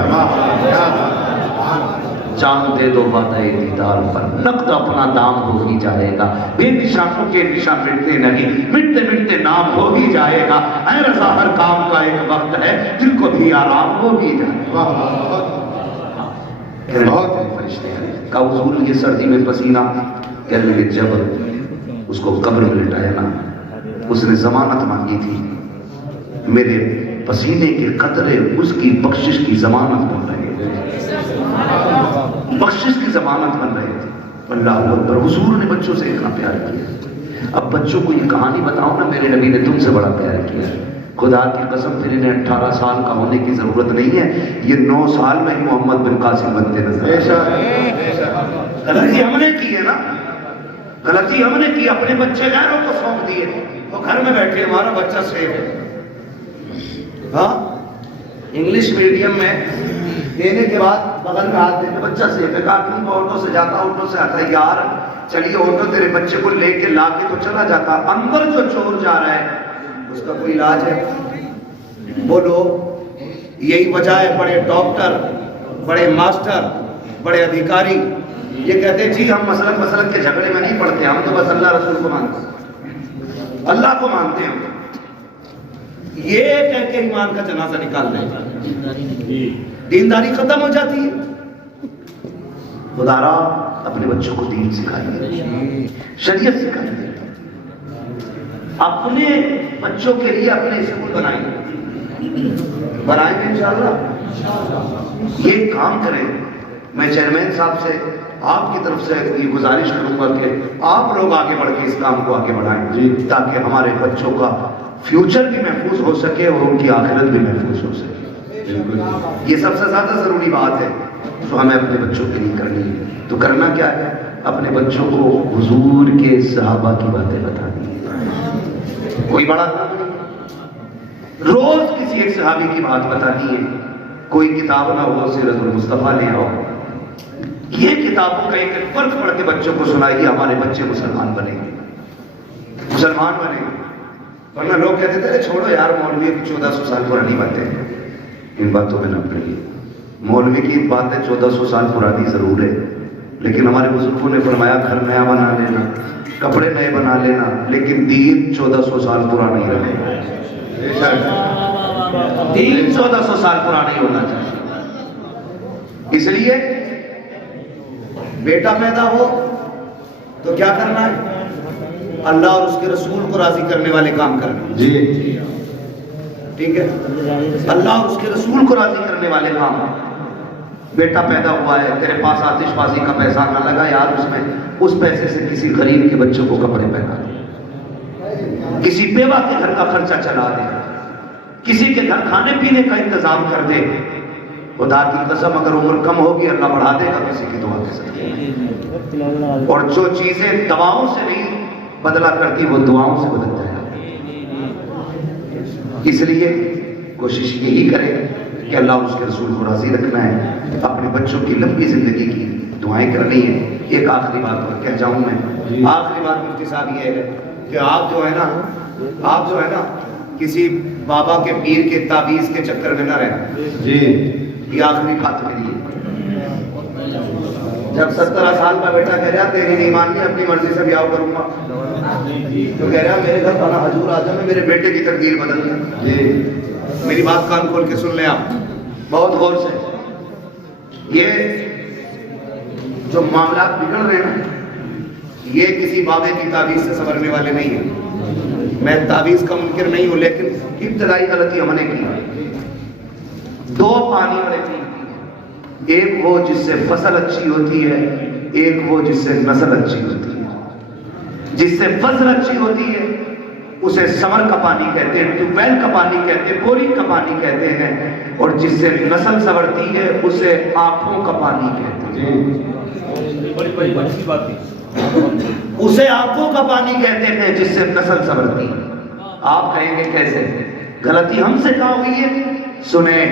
جان دے دو وعدہ دیدار پر، نقد اپنا دام ہو ہی جائے گا، بے نشانوں کے نشان مٹتے نہیں، مٹتے مٹتے نام ہو ہی جائے گا۔ اے رضا ہر کام کا ایک وقت ہے، دل کو بھی آرام ہو ہی جائے گا۔ بہت فرشتے ہیں۔ کہا حضور یہ سردی میں پسینہ؟ کہنے لگے جب اس کو قبر میں لٹایا نا، اس نے ضمانت مانگی تھی، میرے پسینے کے قطرے اس کی بخشش کی ضمانت بن رہے تھے، بخشش کی ضمانت بن رہے تھے۔ اللہ اکبر۔ حضور نے بچوں سے اتنا پیار کیا۔ اب بچوں کو یہ کہانی بتاؤ نا، میرے نبی نے تم سے بڑا پیار کیا، خدا کی قسم پھر انہیں 18 سال کا ہونے کی ضرورت نہیں ہے، یہ 9 سال میں ہی محمد بن قاسم بنتے نظر آئے۔ غلطی ہم نے کی ہے نا، غلطی ہم نے کی، اپنے بچے غیروں کو سونپ دیے، وہ گھر میں بیٹھے ہمارا بچہ سیف ہے۔ ہاں، انگلش میڈیم میں دینے کے بعد بغل میں ہاتھ دیتے بچہ سیف ہے۔ کہا کیوں؟ آٹو سے جاتا، آٹو سے آتا، یار چلیے آٹو تیرے بچے کو لے کے لا کے تو چلا جاتا، اندر جو چور جا رہا ہے اس کا کوئی علاج ہے؟ بولو، یہی وجہ ہے بڑے ڈاکٹر، بڑے ماسٹر، بڑے ادھیکاری یہ کہتے ہیں جی ہم مسلک کے جھگڑے میں نہیں پڑتے، ہم تو بس اللہ رسول کو مانتے ہیں، اللہ کو مانتے ہیں، یہ کہہ کے ایمان کا جنازہ نکال دیں، دینداری ختم ہو جاتی ہے۔ خدا را اپنے بچوں کو دین سکھائیے، شریعت سکھائیے، اپنے بچوں کے لیے اپنے اسکول بنائیں گے انشاءاللہ۔ یہ کام کریں۔ میں چیئرمین صاحب سے آپ کی طرف سے یہ گزارش کروں گا کہ آپ لوگ آگے بڑھ کے اس کام کو آگے بڑھائیں، تاکہ ہمارے بچوں کا فیوچر بھی محفوظ ہو سکے اور ان کی آخرت بھی محفوظ ہو سکے۔ یہ سب سے زیادہ ضروری بات ہے جو ہمیں اپنے بچوں کے لیے کرنی ہے۔ تو کرنا کیا ہے؟ اپنے بچوں کو حضور کے صحابہ کی باتیں بتانی ہے، کوئی بڑا روز کسی ایک صحابی کی بات بتانی ہے، کوئی کتاب نہ ہو، سیرت المصطفیٰ لے آؤ، یہ کتابوں کا ایک فرق پڑھ کے بچوں کو سنائیے، ہمارے بچے مسلمان بنیں گے، مسلمان بنیں گے۔ ورنہ لوگ کہتے تھے چھوڑو یار مولوی کی 1400 سال پرانی باتیں، ان باتوں میں نہ پڑیے. مولوی کی باتیں 1400 سال پرانی ضرور ہے، لیکن ہمارے بزرگوں نے فرمایا گھر نیا بنا لینا، کپڑے نئے بنا لینا، لیکن دین 1400 سال پرانا نہیں رہے. دین 1400 سال پرانا ہی ہونا چاہیے. اس لیے بیٹا پیدا ہو تو کیا کرنا ہے؟ اللہ اور اس کے رسول کو راضی کرنے والے کام کرنا. جی ٹھیک ہے، اللہ اور اس کے رسول کو راضی کرنے والے کام. بیٹا پیدا ہوا ہے، تیرے پاس آتش بازی کا پیسہ نہ لگا یار، اس پیسے سے کسی غریب کے بچوں کو کپڑے پہنا دے، کسی بیوہ کے گھر کا خرچہ چلا دے، کسی کے گھر کھانے پینے کا انتظام کر دے. خدا کی قسم اگر عمر کم ہوگی اللہ بڑھا دے گا کسی کی دعا کے ساتھ. اور جو چیزیں دواؤں سے نہیں بدلا کرتی وہ دعاؤں سے بدل جائے گا. اس لیے کوشش یہی کرے کہ اللہ اس کے رسول کو راضی رکھنا ہے، اپنے بچوں کی لمبی زندگی کی دعائیں کرنی ہے. ایک آخری بات اور کہہ جاؤں میں، آخری بات مفتی صاحب یہ ہے کہ آپ جو ہے نا کسی بابا کے پیر کے تعویذ کے چکر میں نہ رہنا. جی یہ آخری بات میری ہے. جب 17 سال کا بیٹا کہہ رہا تیری نہیں ماننی اپنی مرضی سے بیاہ کروں گا، تو کہہ رہا میرے گھر کھانا حضور اعظم ہے، میرے بیٹے کی تقدیر بدل گئی. جی میری بات کان کھول کے سن لیں آپ بہت غور سے. یہ جو معاملات بگڑ رہے ہیں یہ کسی بابے کی تعویذ سے سنورنے والے نہیں ہیں. میں تعویذ کا منکر نہیں ہوں، لیکن ابتدائی غلطی ہم نے کی. دو پانی والے پی، ایک وہ جس سے فصل اچھی ہوتی ہے، ایک وہ جس سے نسل اچھی ہوتی ہے. جس سے فصل اچھی ہوتی ہے اسے سمر کا پانی کہتے ہیں، ٹیوب ویل کا پانی کہتے ہیں، بورنگ کا پانی کہتے ہیں. اور جس سے نسل سنورتی ہے اسے آنکھوں کا پانی کہتے ہیں. اسے آنکھوں کا پانی کہتے ہیں جس سے نسل سنورتی ہے. آپ کہیں گے کیسے؟ غلطی ہم سے کہاں ہوئی ہے؟ سنیں،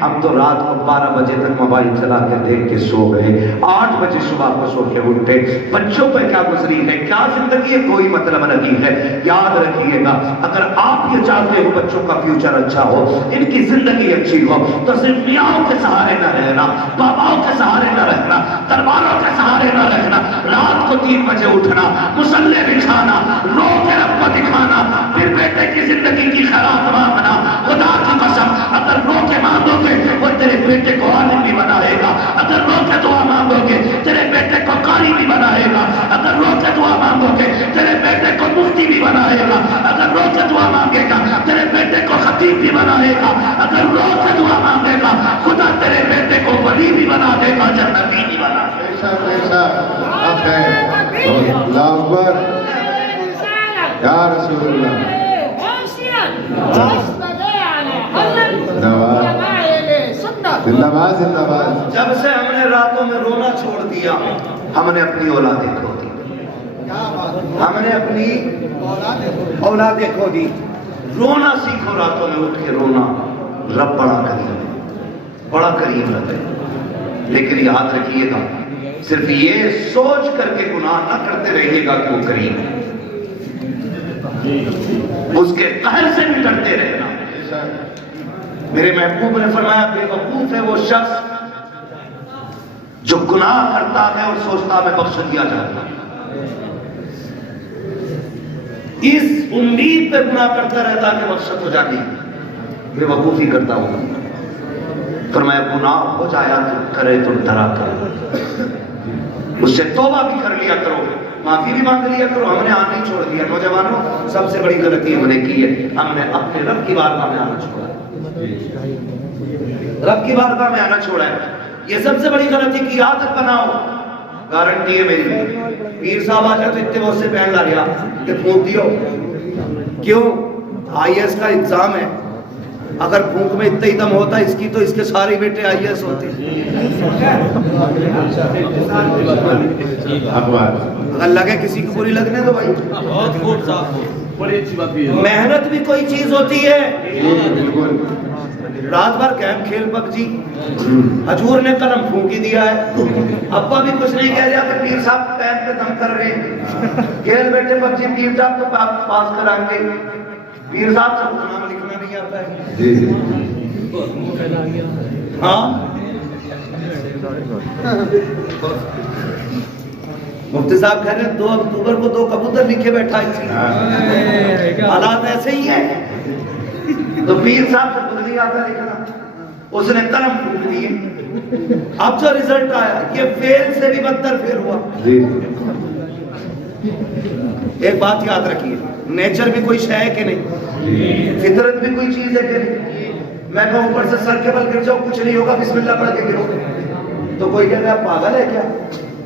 ہم تو رات کو 12 بجے تک موبائل چلا کے دیکھ کے سو گئے، 8 بجے صبح کو سو کے اٹھے. بچوں پہ کیا گزری ہے، کیا زندگی ہے، کوئی مطلب نہیں ہے. یاد رکھیے گا اگر آپ یہ چاہتے ہو بچوں کا فیوچر اچھا ہو، ان کی زندگی اچھی ہو، تو صرف میاں کے سہارے نہ رہنا، باباؤں کے سہارے نہ رہنا، درباروں کے سہارے نہ رہنا. رات کو 3 بجے اٹھنا، مصلے بچھانا، رو کے رب کو دکھانا، پھر بیٹے کی زندگی کی خیرات مانگنا. خدا کی قسم اگر رو کے مانگو گے وہ تیرے بیٹے کو عالم بھی بنائے گا. اگر رو کے دعا مانگو گے تیرے بیٹے کو قاری بھی بنائے گا. اگر رو کے دعا مانگو گے تیرے بیٹے کو مفتی بھی بنائے گا. اگر رو کے دعا مانگے گا تیرے بیٹے کو خطیب بھی بنائے گا. اگر رو کے دعا مانگے گا خدا تیرے بیٹے کو ولی بھی بنا دے گا، جنتی بھی بنا دے گا. اللہ اکبر یا رسول اللہ. زندہ باد زندہ باد. جب سے ہم نے راتوں میں رونا چھوڑ دیا ہم نے اپنی اولادیں کھو دی. ہم نے اپنی اولادیں کھو دی. رونا سیکھو، راتوں میں اٹھ کے رونا. رب بڑا کریم ہے، بڑا کریم رب ہے. لیکن یاد رکھیے گا صرف یہ سوچ کر کے گناہ نہ کرتے رہیے گا کہ وہ کریم ہے. اس کے قہر سے بھی ڈرتے رہنا. میرے محبوب نے فرمایا بے وقوف ہے وہ شخص جو گناہ کرتا ہے اور سوچتا میں بخش دیا جاتا ہے. اس امید پہ گناہ کرتا رہتا کہ بخشت ہو جاتی، بے وقوفی کرتا ہوں. فرمایا گناہ ہو جایا تو کرے تو ڈرا کرو، اس سے توبہ بھی کر لیا کرو، معافی بھی مانگ لیا کرو. ہم نے آنا ہی چھوڑ دیا. نوجوانوں سب سے بڑی غلطی ہم نے کی ہے، ہم نے اپنے رب کی بارگاہ میں آنا چھوڑا ہے. رب کی بارگاہ میں آنا چھوڑا ہے. یہ سب سے بڑی غلطی کی عادت بناؤ. گارنٹی ہے میری، پیر صاحب آ جائے تو اتنے بہت سے پہن لا رہا کہ پھونک دیو. کیوں؟ IAS کا اگزام ہے، اگر پھونک میں اتنا ہی دم ہوتا اس کی تو اس کے سارے بیٹے IAS ہوتے. اگر لگے کسی کو بری لگنے تو بھائی محنت بھی کوئی چیز ہوتی ہے. رات بھر گیم کھیل PUBG، حضور نے قلم پھونک ہی دیا ہے. ابا بھی کچھ نہیں کہہ رہا کہ پیر صاحب پیر پہ دم کر رہے ہیں، کھیل بیٹھے PUBG، پیر صاحب تو پاس کرائیں گے. پیر صاحب سے خود نام لکھنا نہیں آتا ہے. جی ہاں مفتی صاحب کہہ رہے ہیں 2 اکتوبر کو 2 کبوتر لکھے بیٹھا ہے. حالات ایسے ہی ہیں. تو پیر صاحب سے خود نہیں آتا لکھنا, اس نے قلم پھونک دیے. اب جو رزلٹ آیا یہ فیل سے بھی بدتر فیل ہوا. جی ایک بات یاد رکھیے, نیچر بھی کوئی شے ہے کہ نہیں, فطرت بھی کوئی چیز ہے کہ نہیں. میں کہوں اوپر سے سر کے بل گر جاؤ کچھ نہیں ہوگا, بسم اللہ پڑھ کے گرو, تو کوئی کہے گا پاگل ہے کیا,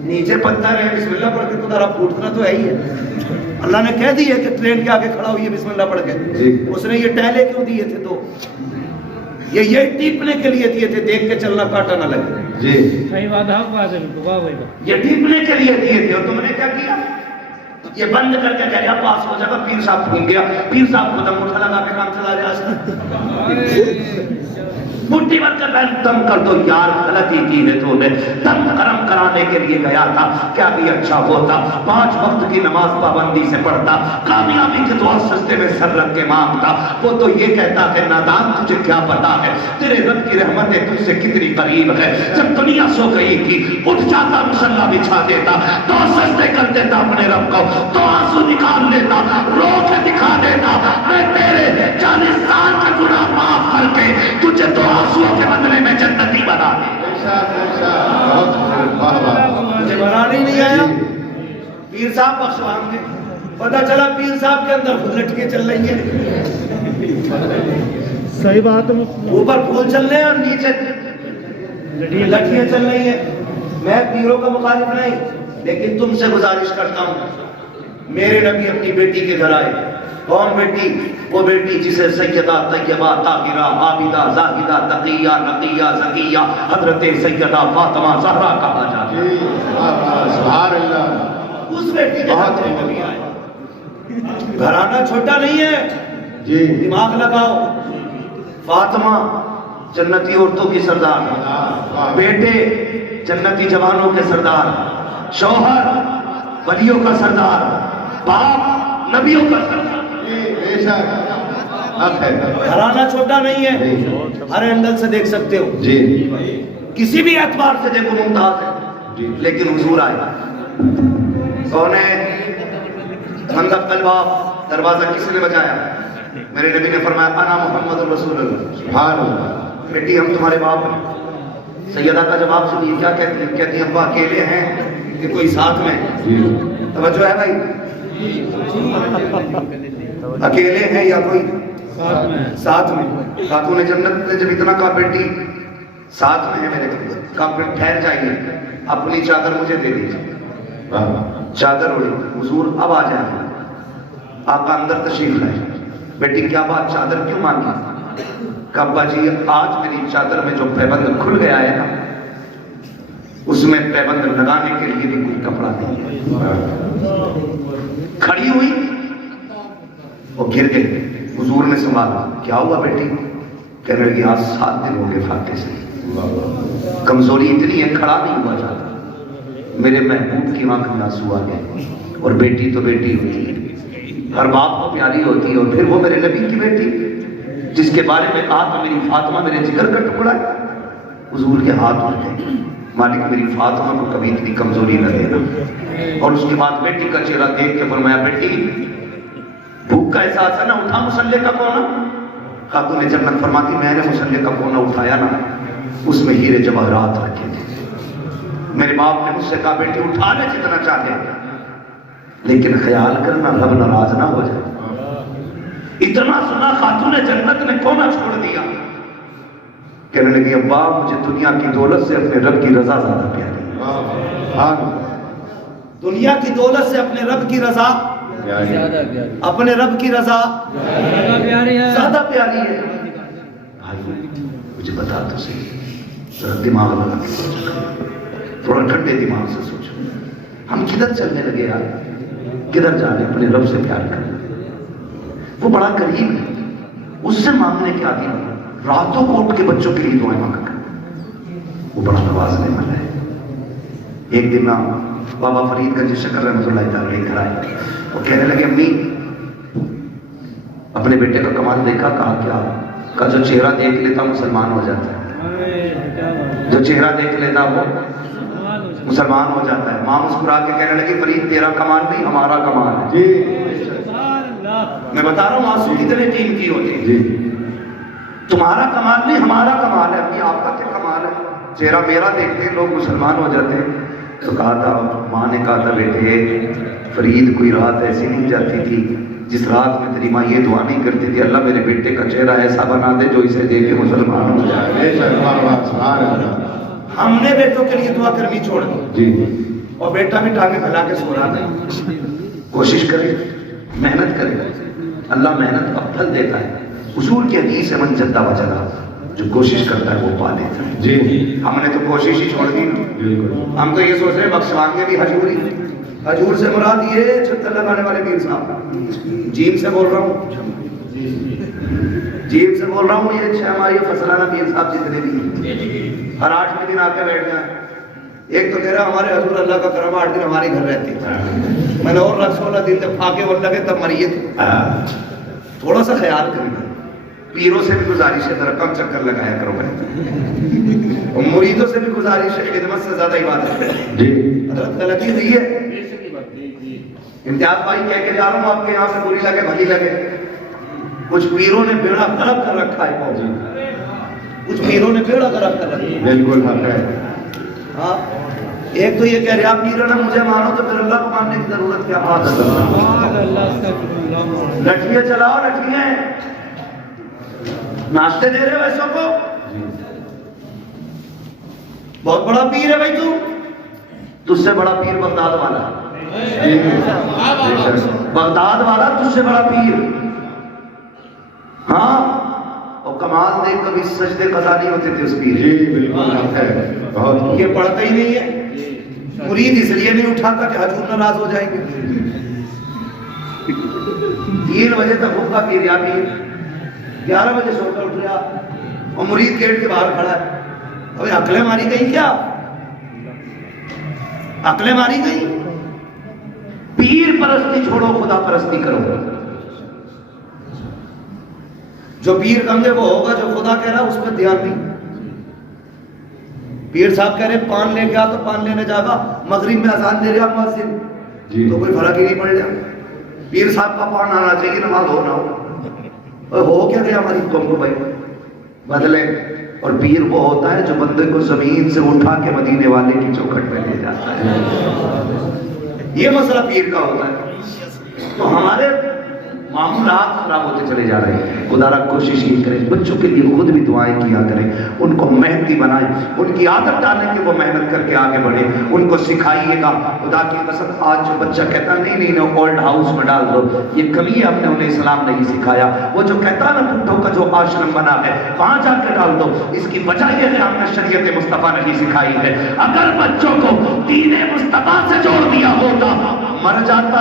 نیچے پتھر ہے بسم اللہ پڑھ کے تو ذرا پھوٹنا تو ہے ہی ہے. اللہ نے کہہ دی ہے کہ ٹرین کے آگے کھڑا ہوئی ہے بسم اللہ پڑھ کے, اس نے یہ ٹہلے کیوں دیے تھے؟ تو یہ ٹیپنے کے لیے دیے تھے, دیکھ کے چلنا کاٹا نہ لگے. جی یہ ٹیپنے کے لیے دیے تھے, اور تم نے کیا کیا؟ یہ بند کر کے کہہ پاس ہو جائے گا. پیر صاحب پھونک گیا, پیر صاحب کو دم اٹھا لگا کے کام چلا رہا. مٹھی بھر کے پہن دم کر دو یار, غلطی کی ہے تو نے. دم کرم کرانے کے لیے گیا تھا, کیا بھی اچھا ہوتا, 5 وقت کی نماز پابندی سے پڑھتا, کامیابی کے دعا سجدے میں سر رکھ کے مانگتا. وہ تو یہ کہتا ہے نادان تجھے کیا پتا ہے, تیرے رب کی رحمتیں تجھ سے کتنی قریب ہے. جب دنیا سو گئی تھی اٹھ جاتا, مصلی بچھا دیتا, 2 سجدے کر دیتا اپنے رب کو, 2 آنسو نکال لیتا, رو کے دکھا دیتا, میں تیرے 40 سال کا گناہ معاف کر کے تجھے 2 آنسوؤں کے بدلے میں جنتی بنا دے. مجھے بنانے نہیں آیا. پیر صاحب بخشوان گے, پتہ چلا پیر صاحب کے اندر خود لٹکے چل رہی ہیں. صحیح بات ہے. اوپر پھول چل رہے ہیں اور نیچے لٹکیاں چل رہی ہیں. میں پیروں کا مخالف نہیں, لیکن تم سے گزارش کرتا ہوں, میرے نبی اپنی بیٹی کے گھر آئے. کون بیٹی؟ وہ بیٹی جسے سیدہ طیبہ طاہرہ عابدہ زاہدہ تقیہ نقیہ زکیہ حضرت سیدہ فاطمہ زہرا کہا جاتا ہے. سبحان اللہ. اس بیٹی کے ہاتھ میں نبی آئے. گھرانہ چھوٹا نہیں ہے, جی دماغ لگاؤ. فاطمہ جنتی عورتوں کی سردار, بیٹے جنتی جوانوں کے سردار, شوہر ولیوں کا سردار, باپ نبیوں کا سردار. گھرانہ چھوٹا نہیں ہے, ہر اینگل سے دیکھ سکتے ہو, جی کسی بھی اعتبار سے دیکھو ممتاز ہے. لیکن حضور آئے. کون ہے؟ منگت الباب, دروازہ کس نے بجایا؟ میرے نبی نے فرمایا انا محمد رسول اللہ. سبحان اللہ. بیٹی ہم تمہارے باپ ہیں. سیدہ کا جواب سنیے کیا کہتی ہیں. کہتی ہیں ابا اکیلے ہیں کہ کوئی ساتھ میں؟ توجہ ہے بھائی, اکیلے ہیں یا کوئی ساتھ میں؟ خاتون جنت نے جب اتنا کہا بیٹی ساتھ میں ہے میرے, کہا پھر ٹھہر جائیے, اپنی چادر مجھے دے دیجیے. چادر اڑی. حضور اب آ جائیں. آقا اندر تشریف لائے. بیٹی کیا بات, چادر کیوں مانگی؟ کہا ابا جی آج میری چادر میں جو پیبند کھل گیا ہے نا, اس میں پیبند لگانے کے لیے بھی کوئی کپڑا نہیں. کھڑی ہوئی اور گر گئی. حضور نے سنبھالا. کیا ہوا بیٹی؟ کہنے لگی آج 7 دن ہو گئے فاتح سے, کمزوری اتنی ہے کھڑا نہیں ہوا جاتا. میرے محبوب کی آنکھ میں آنسو آ گئے. اور بیٹی تو بیٹی ہوتی ہے, ہر باپ کو پیاری ہوتی ہے, اور پھر وہ میرے نبی کی بیٹی جس کے بارے میں کہا کہ میری فاطمہ میرے جگر کا ٹکڑا ہے. حضور کے ہاتھ اٹھ گئے, مالک میری فاطمہ کو کبھی اتنی کمزوری نہ دینا. اور اس کے بعد بیٹی کا چہرہ دیکھ کے فرمایا بیٹی بھوک کا احساس ہے نا, اٹھا مصلی کا کونا. خاتون جنت فرماتی میں نے مصلی کا کونا اٹھایا نا, اس میں ہیرے جواہرات رکھے تھے. میرے باپ نے مجھ سے کہا بیٹی اٹھا لے جتنا چاہے, لیکن خیال کرنا رب ناراض نہ ہو جائے. اتنا سنا خاتون جنت نے کونا چھوڑ دیا. کہنے لگی ابا مجھے دنیا کی دولت سے اپنے رب کی رضا زیادہ پیاری ہے. دنیا کی دولت سے اپنے رب کی رضا, اپنے رب کی رضا زیادہ پیاری ہے. مجھے بتا تو صحیح, ذرا دماغ لگا کے سوچو, تھوڑا ٹھنڈے دماغ سے سوچو. ہم کدھر چلنے لگے یار, کدھر جانے اپنے رب سے پیار کرنے. وہ بڑا قریب ہے, اس سے مانگنے کے عادی بنا, راتوں کو اٹھ کے بچوں کے لیے دعائیں مانگا کر. وہ بڑا نوازنے والا ہے. ایک دن بابا فرید گنج شکر رحمۃ اللہ تعالی گھر آئے. وہ کہنے لگے امی اب اپنے بیٹے کا کمال دیکھا؟ کہا کیا؟ کا جو چہرہ دیکھ لیتا مسلمان ہو جاتا ہے، جو چہرہ دیکھ لیتا وہ مسلمان ہو جاتا ہے۔ ماں مسکرا کے کہنے لگی فرید تیرا کمال نہیں ہمارا کمال ہے۔ میں بتا رہا ہوں آنسو کتنے قیمتی ہوتے ہیں۔ تمہارا کمال نہیں ہمارا کمال ہے، اپنی آپ کا کیا کمال ہے؟ چہرہ میرا دیکھتے ہیں لوگ مسلمان ہو جاتے ہیں۔ تو کہا تھا ماں نے کہا تھا بیٹے فرید کوئی رات ایسی نہیں جاتی تھی جس رات میں تیری ماں یہ دعا نہیں کرتی تھی اللہ میرے بیٹے کا چہرہ ایسا بنا دے جو اسے دیکھ کے مسلمان ہو جائے۔ ہم نے بیٹوں کے لیے دعا کرنی چھوڑ دی اور بیٹا بھی ٹانگیں پھیلا کے سو رہا تھا۔ کوشش کرے، محنت کرے، اللہ محنت کا پھل دیتا ہے۔ حضور کی حدیث ہے من جدہ وجدہ، جو کوشش کرتا ہے وہ پا لیتا ہے۔ ہم نے تو کوشش ہی چھوڑ دی نا۔ ہم تو یہ سوچ رہے ہیں بخش مانگے بھی حضوری، حضور سے مراد یہ چھتر لگانے والے پیر صاحب، جیم سے بول رہا ہوں، جیم سے بول رہا ہوں، یہ چھ ہماری فصلانہ پیر صاحب جتنے بھی ہر 8 دن آ کے بیٹھ جائیں۔ ایک تو کہہ رہا ہمارے حضور اللہ کا کرم 8 دن ہماری گھر رہتے ہیں، میں نے اور 16 دن جب پھاکے اور لگے تب مریے تھے۔ تھوڑا سا خیال کریں، پیروں سے بھی گزارش ہے ذرا کم چکر لگایا کرو اور مریدوں سے بھی گزارش ہے خدمت سے زیادہ عبادت ہے۔ حضرت غلطی ہوئی ہے، امتیاز بھائی کہہ کے جا رہا ہوں آپ کے یہاں سے بری لگے بھلی لگے، کچھ پیروں نے بیڑا غرق کر رکھا ہے، کچھ پیروں نے بیڑا غرق کر رکھا ہے۔ بالکل حق ہے۔ ہاایک تو یہ کہہ رہے آپ پیروں نے مجھے مانو تو پھر اللہ کو ماننے کی ضرورت کیا؟ لٹھیاں چلاؤ، لٹھیاں ناشتے دے رہے ویسوں کو، بہت بڑا پیر ہے بھائی تجھ سے بڑا پیر بغداد والا، بغداد والا تجھ سے بڑا پیر۔ ہاں اور کمال دیکھ کبھی سجدے قضا نہیں ہوتے تھے اس پیر۔ جی بالکل ہے، بہت یہ پڑھتا ہی نہیں ہے، مرید اس لیے نہیں اٹھاتا کہ حضور ناراض ہو جائیں گے۔ 3 بجے تک حکا پیر یا پیر، 11 بجے سو کر اٹھ گیا اور مرید گیٹ کے باہر کھڑا ہے۔ ابھی عقلیں ماری گئی کیا؟ عقلیں ماری گئی؟ پیر پرستی چھوڑو، خدا پرستی کرو۔ جو پیر کمزے وہ ہوگا جو خدا کہہ رہا اس پہ دھیان نہیں۔ پیر صاحب کہہ رہے پان لے کے آ تو پان لینے جاگا، مغرب میں اذان دے رہا مؤذن تو کوئی فرق ہی نہیں پڑ جائے۔ پیر صاحب کا پان آنا چاہیے، نماز ہو نہ ہو کیا گیا ہماری قوم کو بھائی بدلے۔ اور پیر وہ ہوتا ہے جو بندے کو زمین سے اٹھا کے مدینے والے کی چوکھٹ پہ لے جاتا ہے، یہ مسئلہ پیر کا ہوتا ہے۔ تو ہمارے معاملات خراب ہوتے چلے جا رہے ہیں۔ خدا را کوشش یہ کریں بچوں کے لیے خود بھی دعائیں کیا کریں، ان کو مہنتی بنائیں، ان کی عادت ڈالیں کہ وہ محنت کر کے آگے بڑھیں، ان کو سکھائیے گا۔ خدا کی قسم آج جو بچہ کہتا نہیں اولڈ ہاؤس میں ڈال دو، یہ کمی ہے، ہم نے انہیں اسلام نہیں سکھایا۔ وہ جو کہتا نا بڈھوں کا جو آشرم بنا ہے وہاں جا کے ڈال دو، اس کی وجہ یہ ہے ہم نے شریعت مصطفیٰ نہیں سکھائی ہے۔ اگر بچوں کو دین مصطفیٰ سے جوڑ دیا ہوتا مر جاتا،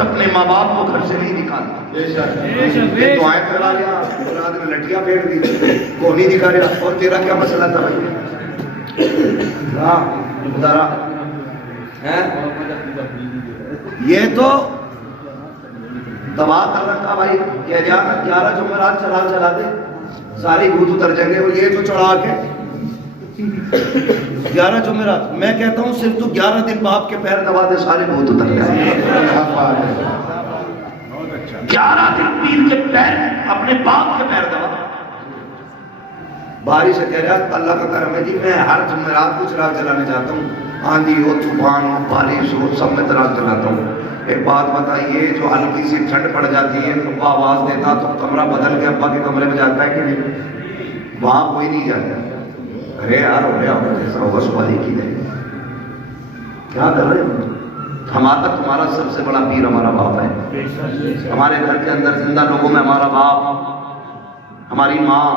اپنے ماں باپ کو گھر سے نہیں نکالتا۔ دعائیں کرا لیا، اولاد نے لٹیاں پھیر دی، کو نہیں دکھا رہا۔ اور تیرا کیا مسئلہ تھا بھائی؟ ہاں ادارا یہ تو دبا کر رکھا بھائی، کہہ دیا 11 جمعرات چلا دے ساری بھوت اتر جائیں گے۔ اور یہ جو چڑھا کے 11 جمعرات، میں کہتا ہوں صرف تو 11 دن باپ کے پیر دبا دے سارے بھوت اتر جائیں گے۔ 11 دن پیر کے پیر، اپنے باپ کے پیر دبا۔ بارش سے کہہ رہا اللہ کا کرم ہے جی، میں ہر جمعرات کو چراغ جلانے جاتا ہوں، آندھی ہو طوفان ہو بارش ہو سب میں چراغ جلاتا ہوں۔ ایک بات بتائیے، جو ہلکی سی ٹھنڈ پڑ جاتی ہے تو وہ آواز دیتا تو کمرہ بدل کے ابا کے کمرے میں جاتا ہے کہ نہیں؟ وہاں کوئی نہیں جاتا۔ ارے یار ہو گیا ایسا ہوگا صبح دیکھی جائے کیا کر رہے ہیں؟ ہمارا تمہارا سب سے بڑا پیر ہمارا باپ ہے۔ ہمارے گھر کے اندر زندہ لوگوں میں ہمارا باپ، ہماری ماں،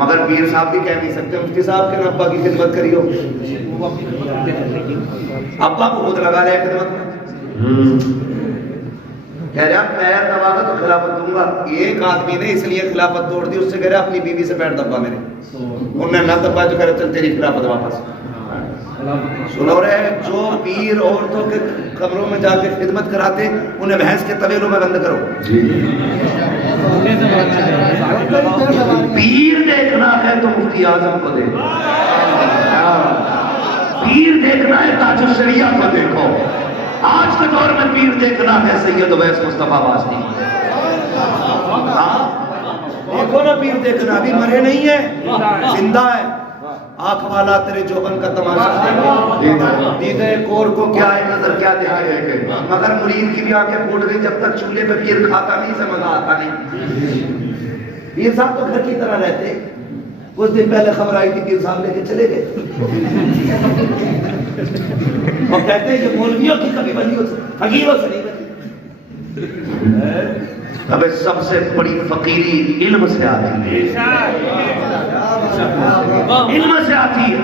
مگر پیر صاحب بھی کہہ نہیں سکتے مفتی صاحب کے ابا کی خدمت کریو، ابا کو خود لگا لیا خدمت میں۔ کہہ رہا پیر دبا گا تو خلافت دوں گا۔ ایک آدمی نے اس لیے خلافت توڑ دی، اس سے کہہ رہا اپنی بیوی سے پیر دبا میرے، انہوں نے نہ دبا تو کہہ رہا چل تیری خلافت واپس۔ سنو رہے جو پیر عورتوں کے قبروں میں جا کے خدمت کراتے انہیں بھینس کے طویلوں میں بند کرو. پیر دیکھنا ہے تو مفتی اعظم کو دیکھو, پیر دیکھنا ہے تاج الشریعہ کو دیکھو. آج کے دور میں پیر دیکھنا ہے سید اویس مصطفیٰ واسطی. دیکھو نا پیر دیکھنا, ابھی مرے نہیں ہے, زندہ ہے. آنکھ والا تیرے جوبن کا تماشا دیدے کور کو کیا ہے نظر کیا دیکھے, مگر مرید کی بھی آنکھیں پھوٹ گئی جب تک چولہے پہ پیر کھاتا نہیں سے مزہ آتا نہیں. پیر صاحب تو گھر کی طرح رہتے. کچھ دن پہلے خبر آئی تھی پیر صاحب لے کے چلے گئے. وہ کہتے ہیں کہ مولویوں کی کبھی بنی ہو فقیروں سے نہیں بنی. اب سب سے بڑی فقیری علم سے آتی ہے, علم سے آتی ہے.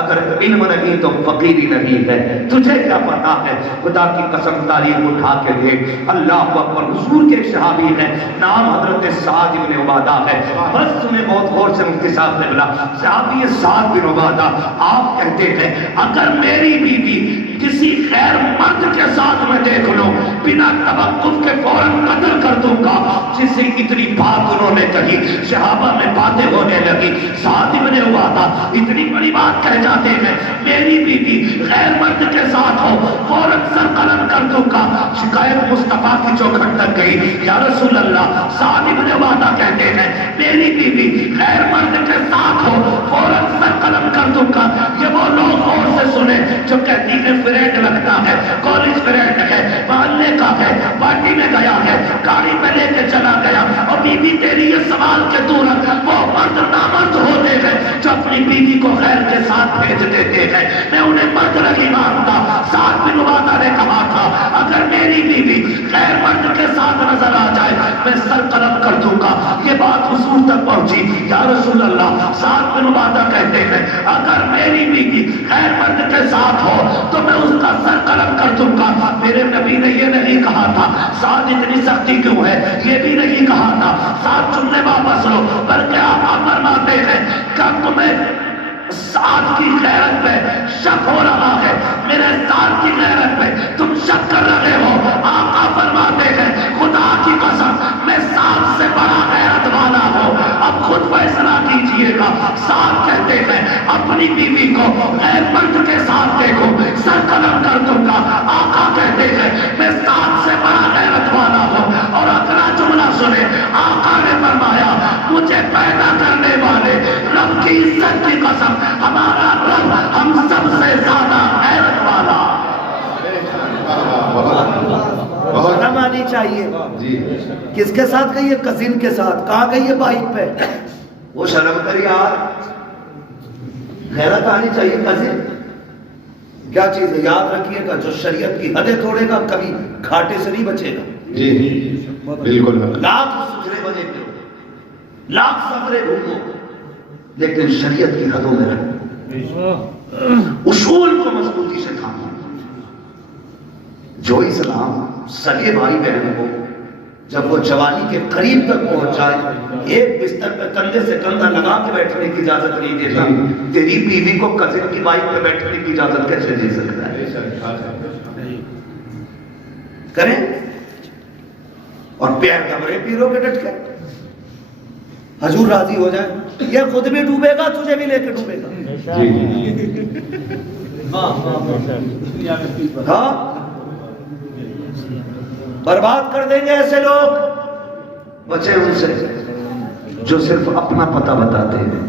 اگر علم نہیں تو فقیری نہیں ہے. تجھے کیا پتا ہے, خدا کی قسم تاریخ اٹھا کے دیکھ. اللہ اکبر, حضور کے صحابی ہیں, نام حضرت سعد بن عبادہ ہے. بس تمہیں بہت غور سے مفتی صاحب نے بولا صحابی سعد بن عبادہ, آپ کہتے ہیں اگر میری بیوی کسی غیر مرد کے ساتھ میں دیکھ لوں بنا توقف کے فوراً قتل کر دوں گا. جسے اتنی بات انہوں نے کہی, صحابہ میں باتیں ہونے لگی. سعد بن عبادہ اتنی بڑی بات کہہ جاتے ہیں میری بیوی غیر مرد کے ساتھ ہو فوراً سر قلم کر دوں گا. شکایت مصطفیٰ کی چوکھٹ تک گئی. یا رسول اللہ, سعد بن عبادہ کہتے ہیں میری بیوی غیر مرد کے ساتھ ہو فوراً سر قلم کر دوں گا. یہ وہ لوگ غور سے سنے جو کہتی ہیں فرینڈ لگتا ہے, کالج فرینڈ ہے, محلے کا ہے, پارٹی میں گیا ہے, گاڑی پہ لے کے چلا گیا. اور بیوی تیری یہ سوال کے دور وہ مرد نامرد ہوتے ہیں جو اپنی بیوی کو غیر کے ساتھ بھیج دیتے ہیں. میں انہیں مرد نہیں مانتا. سعد بن عبادہ نے کہا تھا اگر میری بیوی غیر مرد کے ساتھ نظر آ جائے میں سر قلم کر دوں گا. یہ بات حضور تک پہنچی. یا رسول اللہ, سعد بن عبادہ کہتے ہیں اگر میری بیوی غیر مرد کے ساتھ ہو تو میں اس کا سر قلم کر دوں گا. میرے نبی نے یہ نہیں کہا تھا سعد اتنی سختی کیوں ہے, یہ بھی نہیں کہا تھا سعد جملے واپس لو, بلکہ آپ فرماتے ہیں کیا تمہیں سعد کی غیرت پہ شک ہو رہا ہے, میرے سعد کی غیرت پہ تم شک کر رہے ہو. آقا فرماتے ہیں خدا کی قسم میں سعد سے بڑا غیرت والا ہوں, اب خود فیصلہ کیجئے گا. سعد کہتے ہیں اپنی بیوی کو غیر مرد کے ساتھ دیکھو سر قلم کر دوں گا. آقا کہتے ہیں میں سعد سے بڑا غیرت والا ہوں. اور اگلا جملہ سنے, آقا نے فرمایا مجھے پیدا کرنے والے رب کی عزت کی قسم ہمارا رب ہم سب سے زیادہ غیرت والا. شرم آنی چاہیے. کس کے ساتھ گئی ہے, کزن کے ساتھ. کہاں گئی ہے بائک پہ, وہ شرم کر یار. غیرت آنی چاہیے. کزن کیا چیز ہے یاد رکھیے گا, جو شریعت کی حدیں توڑے گا کبھی گھاٹے سے نہیں بچے گا. جی بالکل. لاکھ سجرے بنے کرو, لاکھ سفرے گھومو, لیکن شریعت کی حدوں میں رہو, اصول کو مضبوطی سے تھامو. جو اسلام سگے بھائی بہن کو جب وہ جوانی کے قریب تک پہنچ جائے ایک بستر پہ کندھے سے کندھا لگا کے بیٹھنے کی اجازت نہیں دیتا, تیری بیوی کو کزن کی بائک پہ بیٹھنے کی اجازت کیسے دے سکتا ہے؟ کریں اور پیر دبرے پیروں کے ڈٹ کے حضور راضی ہو جائے. یہ خود بھی ڈوبے گا تجھے بھی لے کے ڈوبے گا. ہاں برباد کر دیں گے ایسے لوگ. بچے ان سے جو صرف اپنا پتہ بتاتے ہیں,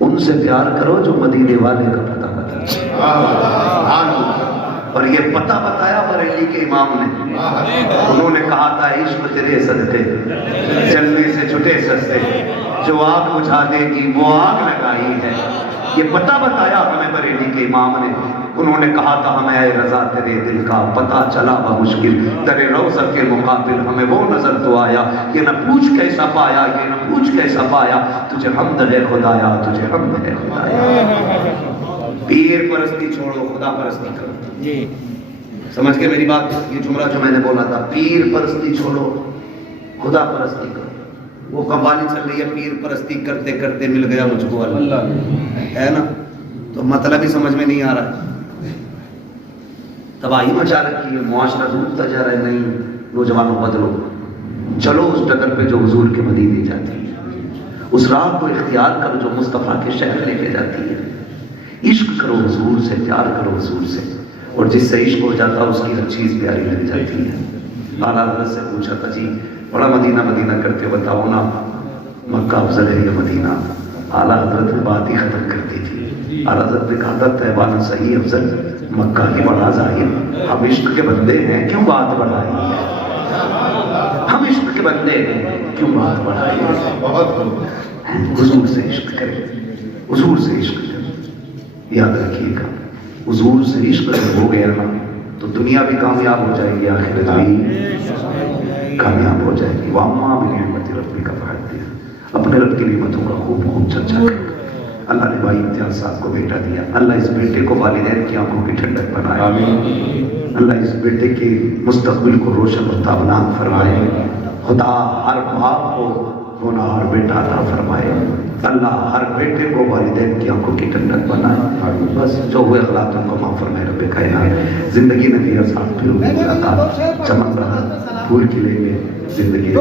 ان سے پیار کرو جو مدینے والے کا پتہ بتاتے ہیں. اور یہ پتہ بتایا بریلی کے امام نے, انہوں نے کہا تھا عشق تیرے صدقے جلنے سے چھٹے سستے, جو آگ بجھا دے گی وہ آگ لگائی ہے. یہ پتہ بتایا ہمیں بریلی کے امام نے, انہوں نے کہا تھا ہمیں اے رضا تیرے دل کا پتہ چلا بمشکل, تیرے روضہ کے مقابل ہمیں وہ نظر تو آیا, یہ نہ پوچھ کیسا پایا, یہ نہ پوچھ کیسا پایا, تجھے حمد ہے خدایا, تجھے حمد ہے خدایا. پیر پرستی چھوڑو, خدا پرستی کرو. جی سمجھ کے میری بات, یہ جملہ جو میں نے بولا تھا, پیر پرستی چھوڑو خدا پرستی کرو. وہ قوالی چل رہی ہے پیر پرستی کرتے کرتے مل گیا مجھ کو اللہ, ہے نا, تو مطلب ہی سمجھ میں نہیں آ رہا ہے، تباہی مچا رکھی ہے، معاشرہ ڈوبتا جا رہا ہے. نہیں نوجوانوں بدلو، چلو اس ڈگر پہ جو حضور کے مدینے جاتی ہے، اس راہ کو اختیار کرو جو مصطفیٰ کے شہر لے کے جاتی ہے. عشق کرو حضور سے، پیار کرو حضور سے، اور جس سے عشق ہو جاتا اس کی ہر چیز پیاری لگ جاتی ہے. اعلیٰ حضرت سے پوچھا تھا جی بڑا مدینہ مدینہ کرتے، بتاؤ نا مکہ افضل ہے یا مدینہ؟ اعلیٰ حضرت نے بات ہی ختم کر دی تھی. اعلیٰ حضرت نے کہا تھا طیبہ نہ صحیح افضل، مکہ کی بڑا ظاہر. ہم عشق کے بندے ہیں کیوں بات بڑھائیں، ہم عشق کے بندے ہیں کیوں بات بڑھائیں. حضور سے عشق کریں، حضور سے عشق کریں. یاد رکھیے گا حضور سے عشق اگر ہو گیا نا تو دنیا بھی کامیاب ہو جائے گی، آخرت بھی کامیاب ہو جائے گی. وَأَمَّا بِنِعْمَتِ رَبِّكَ فَحَدِّثْ، اپنے رب کی نعمتوں کا خوب خوب چرچا کرو. اللہ نے بھائی امتیاز صاحب کو بیٹا دیا، اللہ اس بیٹے کو والدین کی آنکھوں کی ٹھنڈک بنائے. اللہ اس بیٹے کے مستقبل کو روشن و تابناک فرمائے. خدا ہر باپ کو ہونہار بیٹا عطا فرمائے. اللہ ہر بیٹے کو والدین کی آنکھوں کی ٹھنڈک بنائے. بس جو ہوئے اخلاق ان کو معاف فرمائے رب کائنات. زندگی نے دیا ساتھ پھر ملاقات، چمن رہا پھول کھلیں گے زندگی.